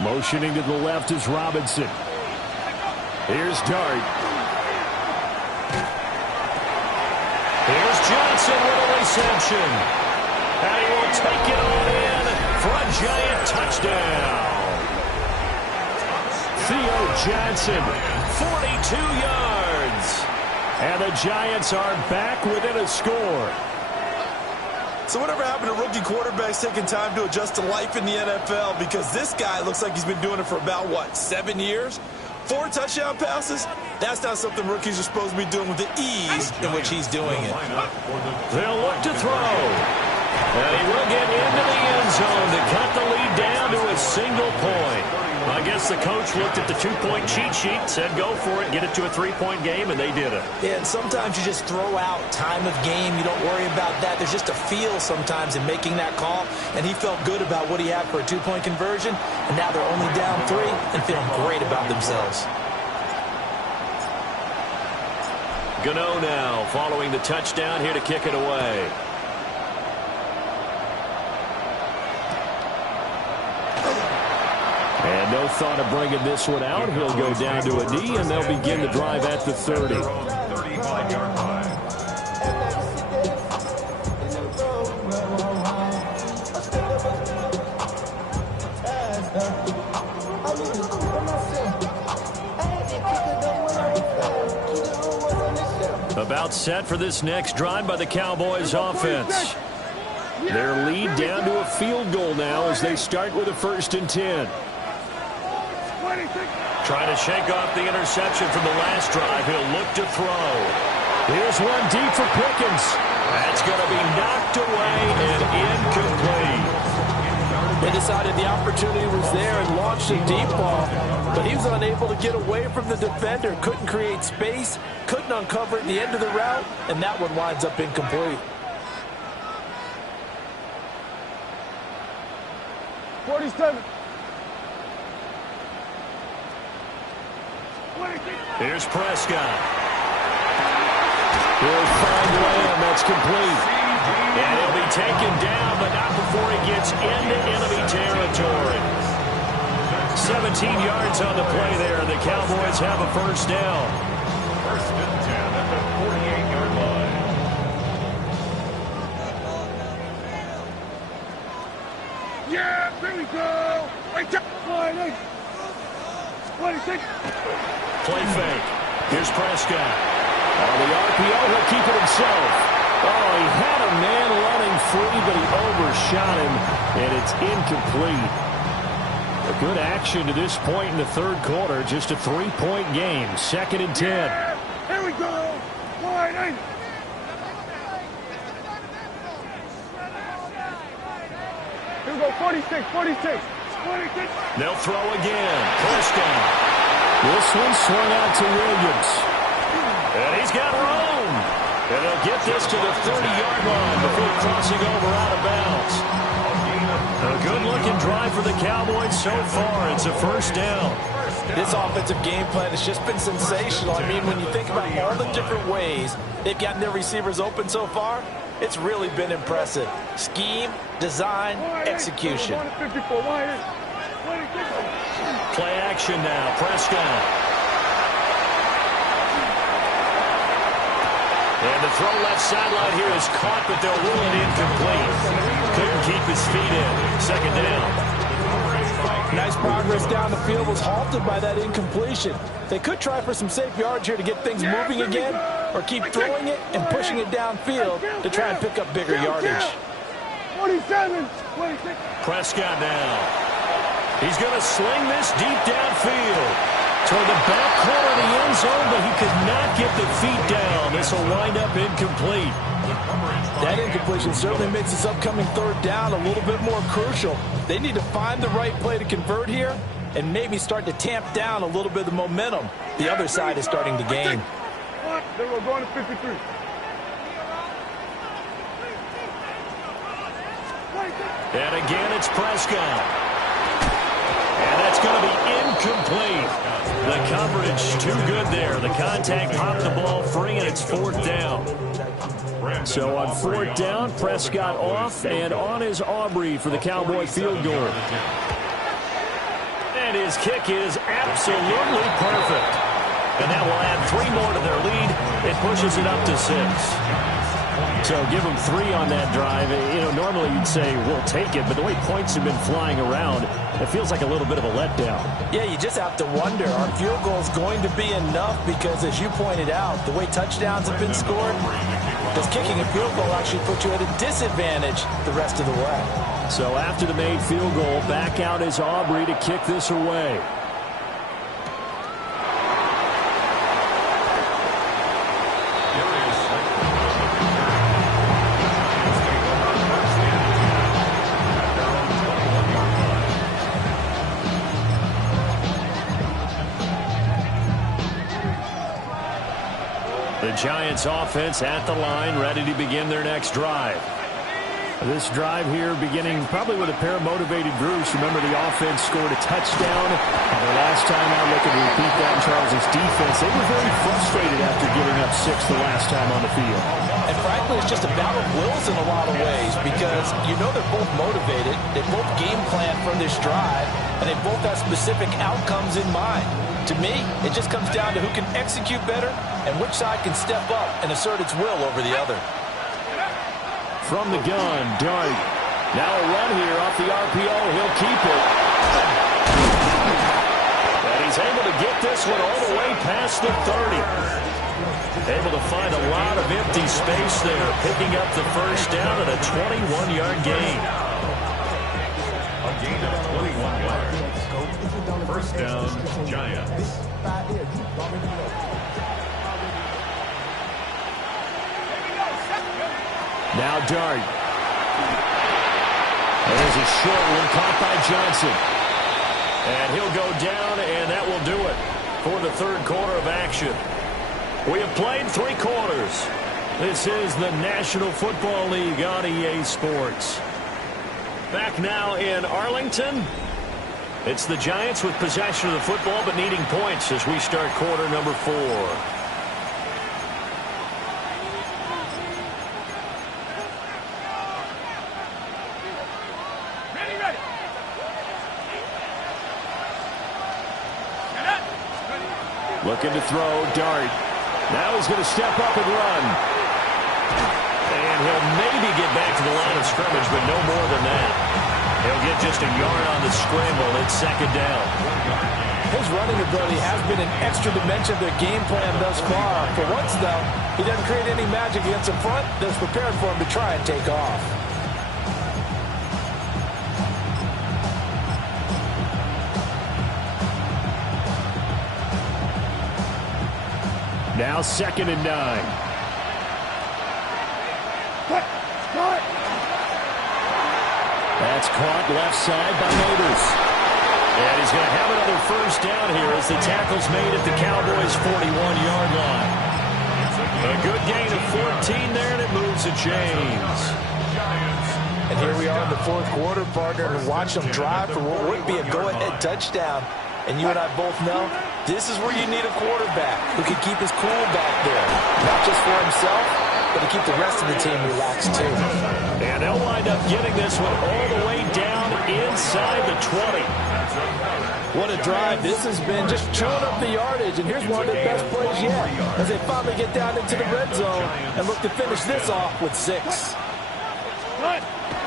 Motioning to the left is Robinson. Here's Dart. Here's Johnson with a reception. And he will take it on in for a Giant touchdown. Theo Johnson, 42 yards. And the Giants are back within a score. So whatever happened to rookie quarterbacks taking time to adjust to life in the NFL? Because this guy looks like he's been doing it for about, 7 years? 4 touchdown passes? That's not something rookies are supposed to be doing with the ease in which he's doing it. They'll look to throw. And he will get into the end zone to cut the lead down to a single point. I guess the coach looked at the 2-point cheat sheet, said go for it, get it to a 3-point game, and they did it. Yeah, and sometimes you just throw out time of game. You don't worry about that. There's just a feel sometimes in making that call, and he felt good about what he had for a 2-point conversion, and now they're only down 3 and feeling great about themselves. Gano now following the touchdown, here to kick it away. And no thought of bringing this one out. He'll go down to a knee, and they'll begin the drive at the 30. 35-yard line. About set for this next drive by the Cowboys offense. Their lead down to a field goal now as they start with a 1st and 10. Trying to shake off the interception from the last drive. He'll look to throw. Here's one deep for Pickens. That's going to be knocked away and incomplete. They decided the opportunity was there and launched a deep ball, but he was unable to get away from the defender. Couldn't create space, couldn't uncover at the end of the route, and that one winds up incomplete. 47. Here's Prescott. He'll find Lamb. That's complete. And he'll be taken down, but not before he gets into enemy territory. 17 yards on the play there. The Cowboys have a first down. 1st and 10 at the 48-yard line. Yeah, bring Here we go. Right there. Line 8. 26. Play fake. Here's Prescott. On the RPO, he'll keep it himself. Oh, he had a man running free, but he overshot him, and it's incomplete. A good action to this point in the third quarter. Just a 3-point game. 2nd and 10. Yeah. Here we go. Line 8. Here we go. 46. 46. 26. They'll throw again. Prescott. This one swung out to Williams. And he's got room. And they'll get this to the 30-yard line before crossing over out of bounds. A good-looking drive for the Cowboys so far. It's a first down. This offensive game plan has just been sensational. I mean, when you think about all the different ways they've gotten their receivers open so far, it's really been impressive. Scheme, design, execution. Play action now. Prescott. And the throw left sideline here is caught, but they'll rule it incomplete. Couldn't keep his feet in. 2nd down. Nice progress down the field was halted by that incompletion. They could try for some safe yards here to get things moving again, or keep throwing it and pushing it downfield to try and pick up bigger yardage. 47. 26. Prescott now. He's going to sling this deep downfield toward the back corner of the end zone, but he could not get the feet down. This will wind up incomplete. That incompletion certainly makes this upcoming third down a little bit more crucial. They need to find the right play to convert here and maybe start to tamp down a little bit of the momentum the other side is starting to gain. Then we're going to 53. And again, it's Prescott. And that's going to be incomplete. The coverage too good there. The contact popped the ball free, and it's 4th down. So on 4th down, Prescott off, and on is Aubrey for the Cowboy field goal. And his kick is absolutely perfect. And that will add 3 more to their lead. It pushes it up to 6. So give them 3 on that drive. You know, normally you'd say, we'll take it, but the way points have been flying around, it feels like a little bit of a letdown. Yeah, you just have to wonder, are field goals going to be enough? Because as you pointed out, the way touchdowns have been scored, does kicking a field goal actually put you at a disadvantage the rest of the way? So after the made field goal, back out is Aubrey to kick this away. The Giants offense at the line, ready to begin their next drive. This drive here beginning probably with a pair of motivated Bruce. Remember, the offense scored a touchdown. And the last time out, looking to repeat that in Charles' defense, they were very frustrated after giving up 6 the last time on the field. And frankly, it's just a battle of wills in a lot of ways, because you know they're both motivated, they both game plan for this drive, and they both have specific outcomes in mind. To me, it just comes down to who can execute better and which side can step up and assert its will over the other. From the gun, Dart. Now a run here off the RPO. He'll keep it. And he's able to get this one all the way past the 30. Able to find a lot of empty space there, picking up the first down at a 21-yard gain. A gain of 21 yards. First down, Giants. Now Dart. There's a short one caught by Johnson. And he'll go down, and that will do it for the third quarter of action. We have played 3 quarters. This is the National Football League on EA Sports. Back now in Arlington. It's the Giants with possession of the football, but needing points as we start quarter number 4. Looking to throw, Dart. Now he's going to step up and run. And he'll maybe get back to the line of scrimmage, but no more than that. He'll get just a yard on the scramble. It's second down. His running ability has been an extra dimension of their game plan thus far. For once, though, he doesn't create any magic against the front that's prepared for him to try and take off. Now 2nd and 9. That's caught left side by Neighbors. And he's going to have another first down here as the tackle's made at the Cowboys' 41-yard line. A good gain of 14 there, and it moves the chains. And here we are in the fourth quarter, partner, and watch them drive for what would be a go-ahead touchdown. And you and I both know this is where you need a quarterback who can keep his cool back there. Not just for himself, but to keep the rest of the team relaxed too. And they'll wind up getting this one all the way down inside the 20. What a drive this has been, just chewing up the yardage. And here's one of their best plays yet as they finally get down into the red zone and look to finish this off with 6.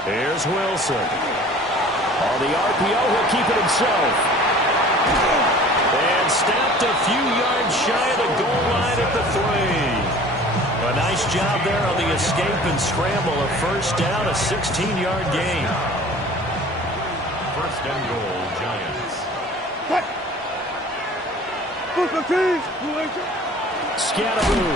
Here's Wilson. On the RPO, he'll keep it himself. And stopped a few yards shy of the goal line at the 3. A nice job there on the escape and scramble. A first down, a 16-yard gain. First and goal, Giants. Scatteroo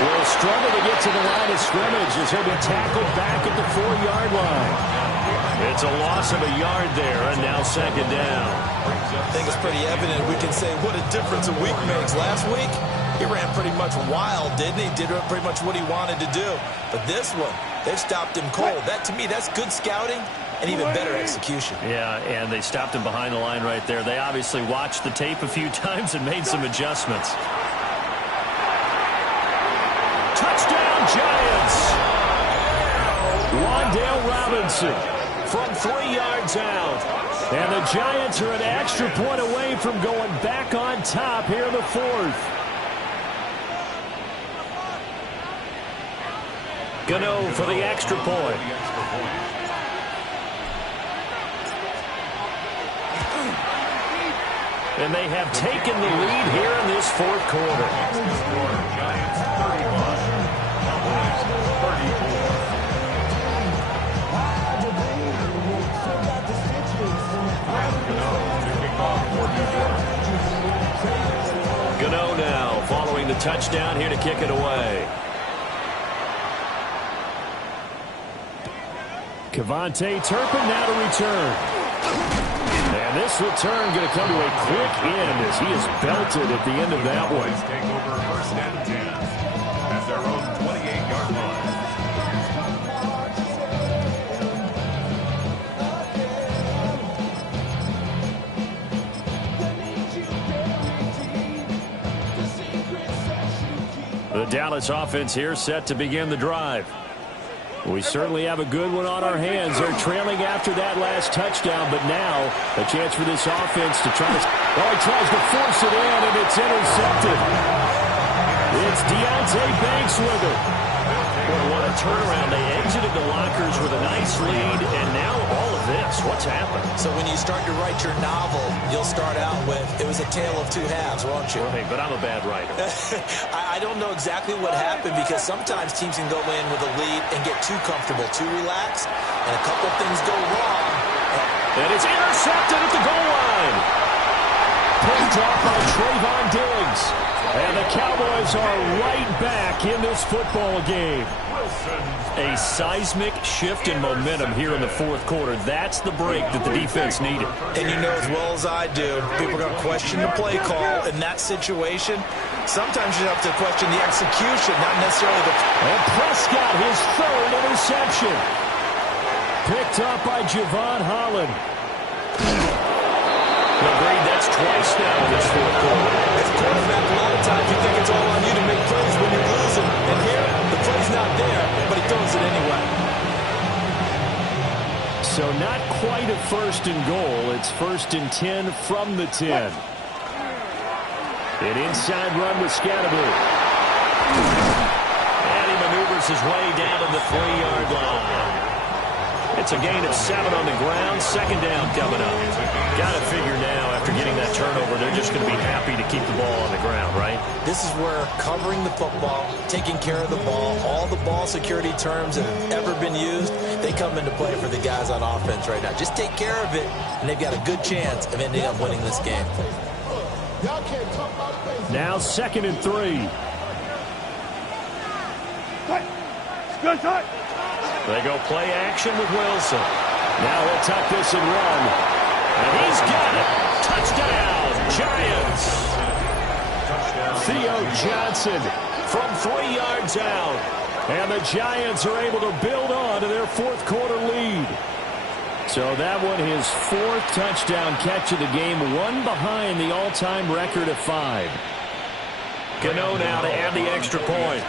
will struggle to get to the line of scrimmage as he'll be tackled back at the 4-yard line. It's a loss of a yard there, and now second down. I think it's pretty evident we can say what a difference a week makes. Last week, he ran pretty much wild, didn't he? Did pretty much what he wanted to do. But this one, they've stopped him cold. That, to me, that's good scouting and even better execution. Yeah, and they stopped him behind the line right there. They obviously watched the tape a few times and made some adjustments. Touchdown, Giants! Wan'Dale Robinson from 3 yards out. And the Giants are an extra point away from going back on top here in the 4th. Gano for the extra point. And they have taken the lead here in this 4th quarter. Giants 31, Cowboys 34. Gano now following the touchdown here to kick it away. Kevontae Turpin now to return. And this return going to come to a quick end as he is belted at the end of that one. Cowboys take over first and 10 at their own 28-yard line. The Dallas offense here set to begin the drive. We certainly have a good one on our hands. They're trailing after that last touchdown, but now a chance for this offense to try to... Oh, he tries to force it in, and it's intercepted. It's Deonte Banks with it. What a turnaround. They exited the lockers with a nice lead, and now all of this. What's happened? So when you start to write your novel, you'll start out with, it was a tale of 2 halves, won't you? Right, but I'm a bad writer. I don't know exactly what happened because sometimes teams can go in with a lead and get too comfortable, too relaxed, and a couple things go wrong. And it's intercepted at the goal line. Picked off by Trayvon Diggs. And the Cowboys are right back in this football game. A seismic shift in momentum here in the 4th quarter. That's the break that the defense needed. And you know as well as I do, people are going to question the play call in that situation. Sometimes you have to question the execution, not necessarily the... And Prescott, his 3rd interception. Picked up by Javon Holland. Agreed, that's twice now in this 4th quarter. As a quarterback, a lot of times you think it's all on you to make plays when you're losing. And here, the play's not there, but he throws it anyway. So not quite a 1st and goal. It's 1st and 10 from the 10. An inside run with Scatteroo. And he maneuvers his way down to the 3-yard line. It's a gain of 7 on the ground. Second down coming up. Got to figure now, after getting that turnover, they're just going to be happy to keep the ball on the ground, right? This is where covering the football, taking care of the ball, all the ball security terms that have ever been used, they come into play for the guys on offense right now. Just take care of it, and they've got a good chance of ending up winning this game. Now 2nd and 3. Good shot. They go play action with Wilson. Now he'll tuck this and run. And he's got it. Touchdown, Giants. Theo Johnson from 3 yards out. And the Giants are able to build on to their 4th quarter lead. So that one, his 4th touchdown catch of the game, one behind the all-time record of 5. Gano now to add the extra point.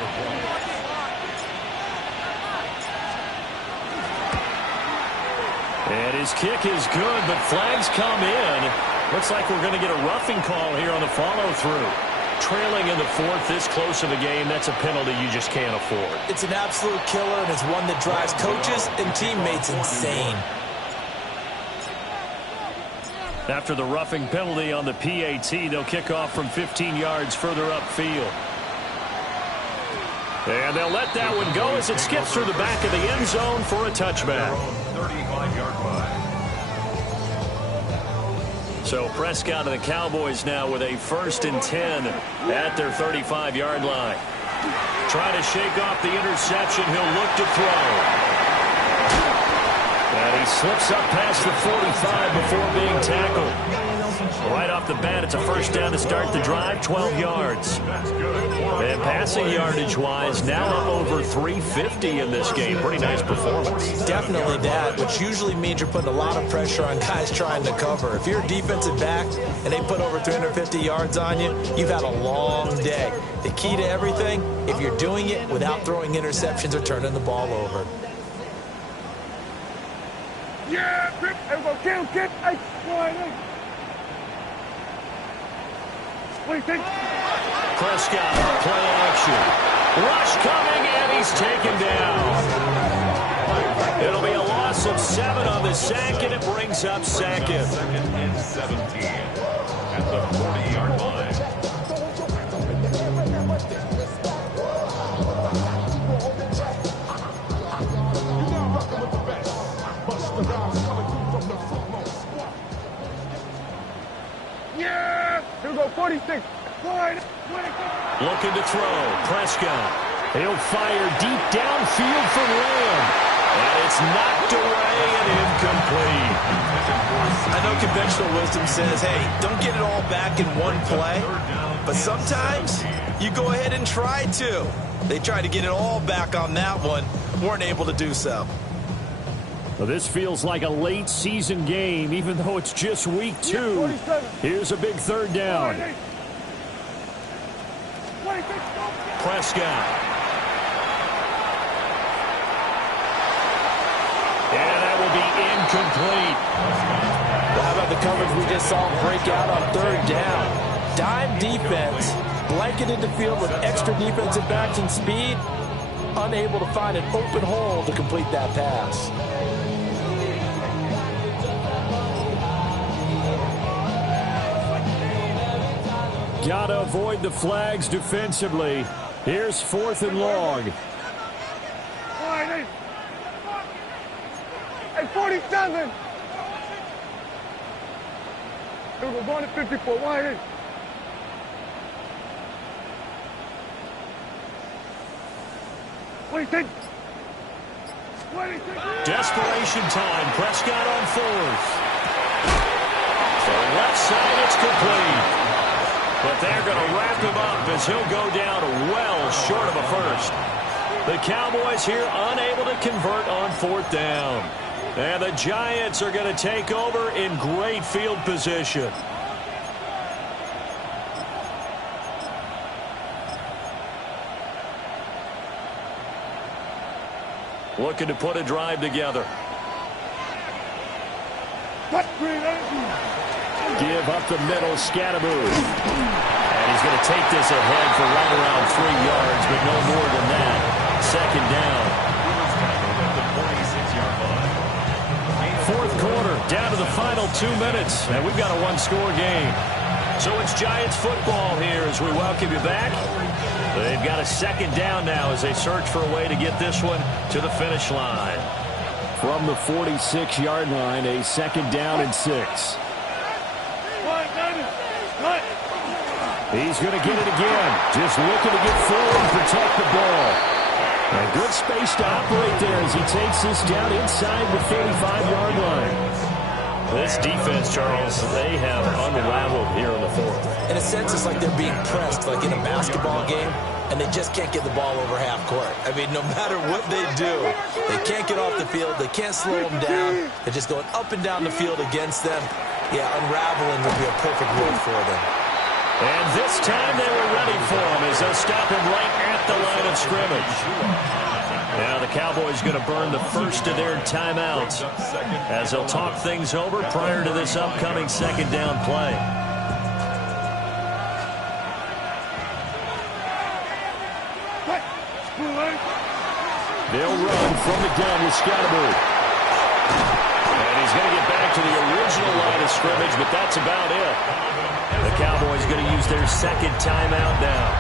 And his kick is good, but flags come in. Looks like we're going to get a roughing call here on the follow-through. Trailing in the 4th, this close of a game, that's a penalty you just can't afford. It's an absolute killer, and it's one that drives coaches and teammates insane. After the roughing penalty on the PAT, they'll kick off from 15 yards further upfield. And they'll let that one go as it skips through the back of the end zone for a touchback. 35-yard line. So Prescott and the Cowboys now with a 1st and 10 at their 35-yard line. Trying to shake off the interception. He'll look to throw. And he slips up past the 45 before being tackled. Right off the bat, it's a 1st down to start the drive, 12 yards. And passing yardage-wise, now up over 350 in this game. Pretty nice performance. Definitely that, which usually means you're putting a lot of pressure on guys trying to cover. If you're a defensive back and they put over 350 yards on you, you've had a long day. The key to everything, if you're doing it without throwing interceptions or turning the ball over. Yeah, everybody kick. Hey, what do you think? Prescott, play action. Rush coming, and he's taken down. It'll be a loss of 7 on the sack, and it brings up 2nd. 2nd and 17 at the 40-yard line. Yeah! Here we go, 46. Looking to throw. Prescott. He'll fire deep downfield for Lamb. And it's knocked away and incomplete. I know conventional wisdom says, hey, don't get it all back in one play. But sometimes you go ahead and try to. They tried to get it all back on that one. Weren't able to do so. Well, this feels like a late season game, even though it's just week 2. Here's a big 3rd down. Prescott. And that will be incomplete. Well, how about the coverage we just saw break out on 3rd down? Dime defense, blanketed the field with extra defensive backs and speed, unable to find an open hole to complete that pass. Got to avoid the flags defensively. Here's 4th and long. Hey, 47. Here we go, going to 54. Wide in. What do you think? Desperation time. Prescott on 4th. To the left side, it's complete. But they're going to wrap him up as he'll go down well short of a 1st. The Cowboys here unable to convert on 4th down. And the Giants are going to take over in great field position. Looking to put a drive together. Give up the middle, Scatteroo. And he's going to take this ahead for right around 3 yards, but no more than that. 2nd down. quarter, down to the final 2 minutes, and we've got a one-score game. So it's Giants football here as we welcome you back. They've got a second down now as they search for a way to get this one to the finish line. From the 46-yard line, a second down and 6. He's going to get it again. Just looking to get forward and protect the ball. A good space to operate there as he takes this down inside the 35-yard line. This defense, Charles, they have unraveled here in the fourth. In a sense, it's like they're being pressed, like in a basketball game, and they just can't get the ball over half court. I mean, no matter what they do, they can't get off the field. They can't slow them down. They're just going up and down the field against them. Yeah, unraveling would be a perfect word for them. And this time they were ready for him as they'll stop him right at the line of scrimmage. Now the Cowboys going to burn the first of their timeouts as they'll talk things over prior to this upcoming second down play. They'll run from the gun with Scatterberg. And he's going to get back to the original line of scrimmage, but that's about it. The Cowboys going to use their second timeout now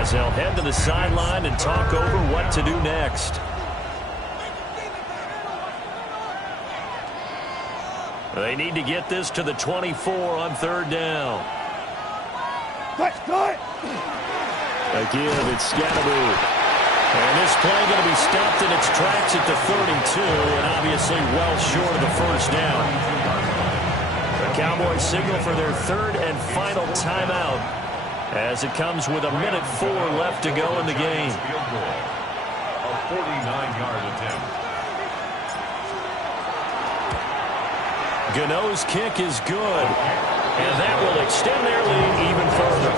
as they'll head to the sideline and talk over what to do next. They need to get this to the 24 on third down. Again, it's Scatterberg. And this play going to be stopped in its tracks at the 32 and obviously well short of the first down. The Cowboys signal for their third and final timeout as it comes with 1:04 left to go in the game. A 49-yard attempt. Gano's kick is good, and that will extend their lead even further.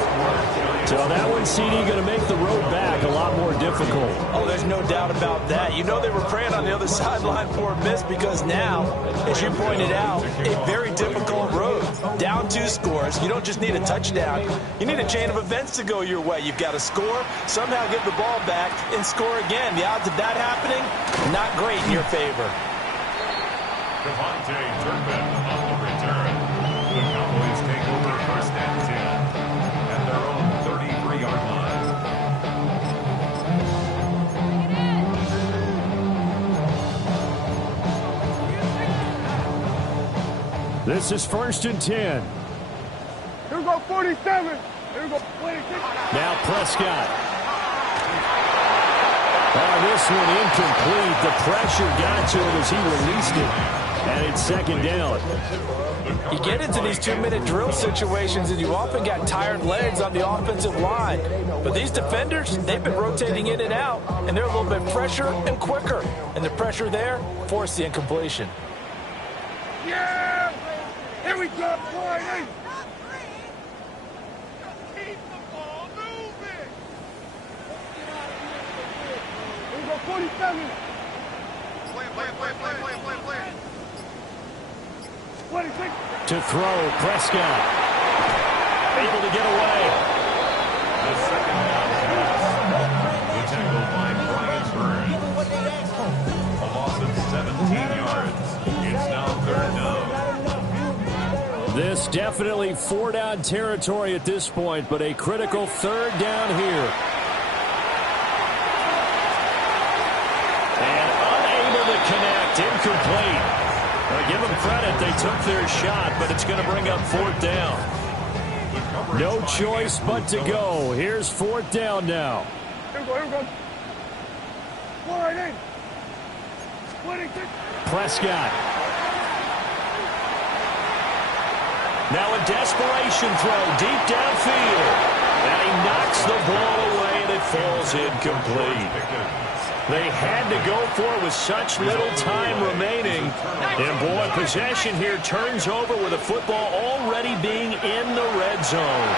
So that one, CD, going to make the road back a lot more difficult. Oh, there's no doubt about that. You know they were praying on the other sideline for a miss because now, as you pointed out, a very difficult road. Down 2 scores. You don't just need a touchdown. You need a chain of events to go your way. You've got to score, somehow get the ball back, and score again. The odds of that happening, not great in your favor. Devontae Turpin on the return. The Cowboys take over first and 10 at their own 33-yard line. This is first and 10. Here we go, 47. Here we go, 26. Now Prescott. This one incomplete. The pressure got to him as he released it. And it's second down. You get into these 2-minute drill situations and you often got tired legs on the offensive line. But these defenders, they've been rotating in and out, and they're a little bit fresher and quicker. And the pressure there forced the incompletion. Yeah! Here we go, boy! Keep the ball moving! Here we go, 47. Play. 26. To throw, Prescott. Able to get away. The second down pass. The tackle by Brian Burns. A loss of 17 yards. It's now third down. This definitely 4-down territory at this point, but a critical third down here. And unable to connect. Incomplete. Give them credit. They took their shot, but it's going to bring up fourth down. No choice but to go. Here's fourth down now. Here we go. 48. 26. Prescott. Now a desperation throw deep downfield. And he knocks the ball away, and it falls incomplete. They had to go for it with such little time remaining. And, boy, possession here turns over with the football already being in the red zone.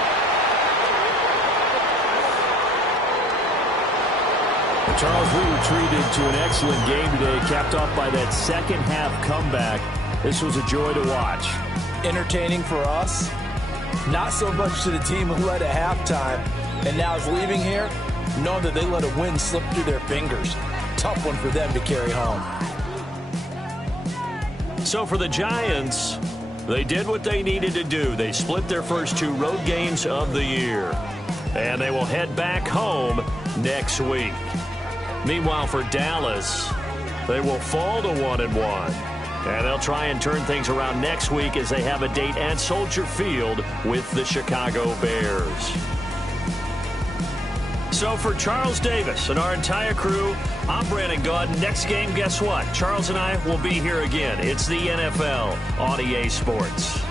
Charles, we were treated to an excellent game today, capped off by that second-half comeback. This was a joy to watch. Entertaining for us. Not so much to the team who led at halftime and now is leaving here, knowing that they let a win slip through their fingers. Tough one for them to carry home. So for the Giants, they did what they needed to do. They split their first 2 road games of the year. And they will head back home next week. Meanwhile, for Dallas, they will fall to 1-1. And they'll try and turn things around next week as they have a date at Soldier Field with the Chicago Bears. So for Charles Davis and our entire crew, I'm Brandon Gaudin. Next game, guess what? Charles and I will be here again. It's the NFL on EA Sports.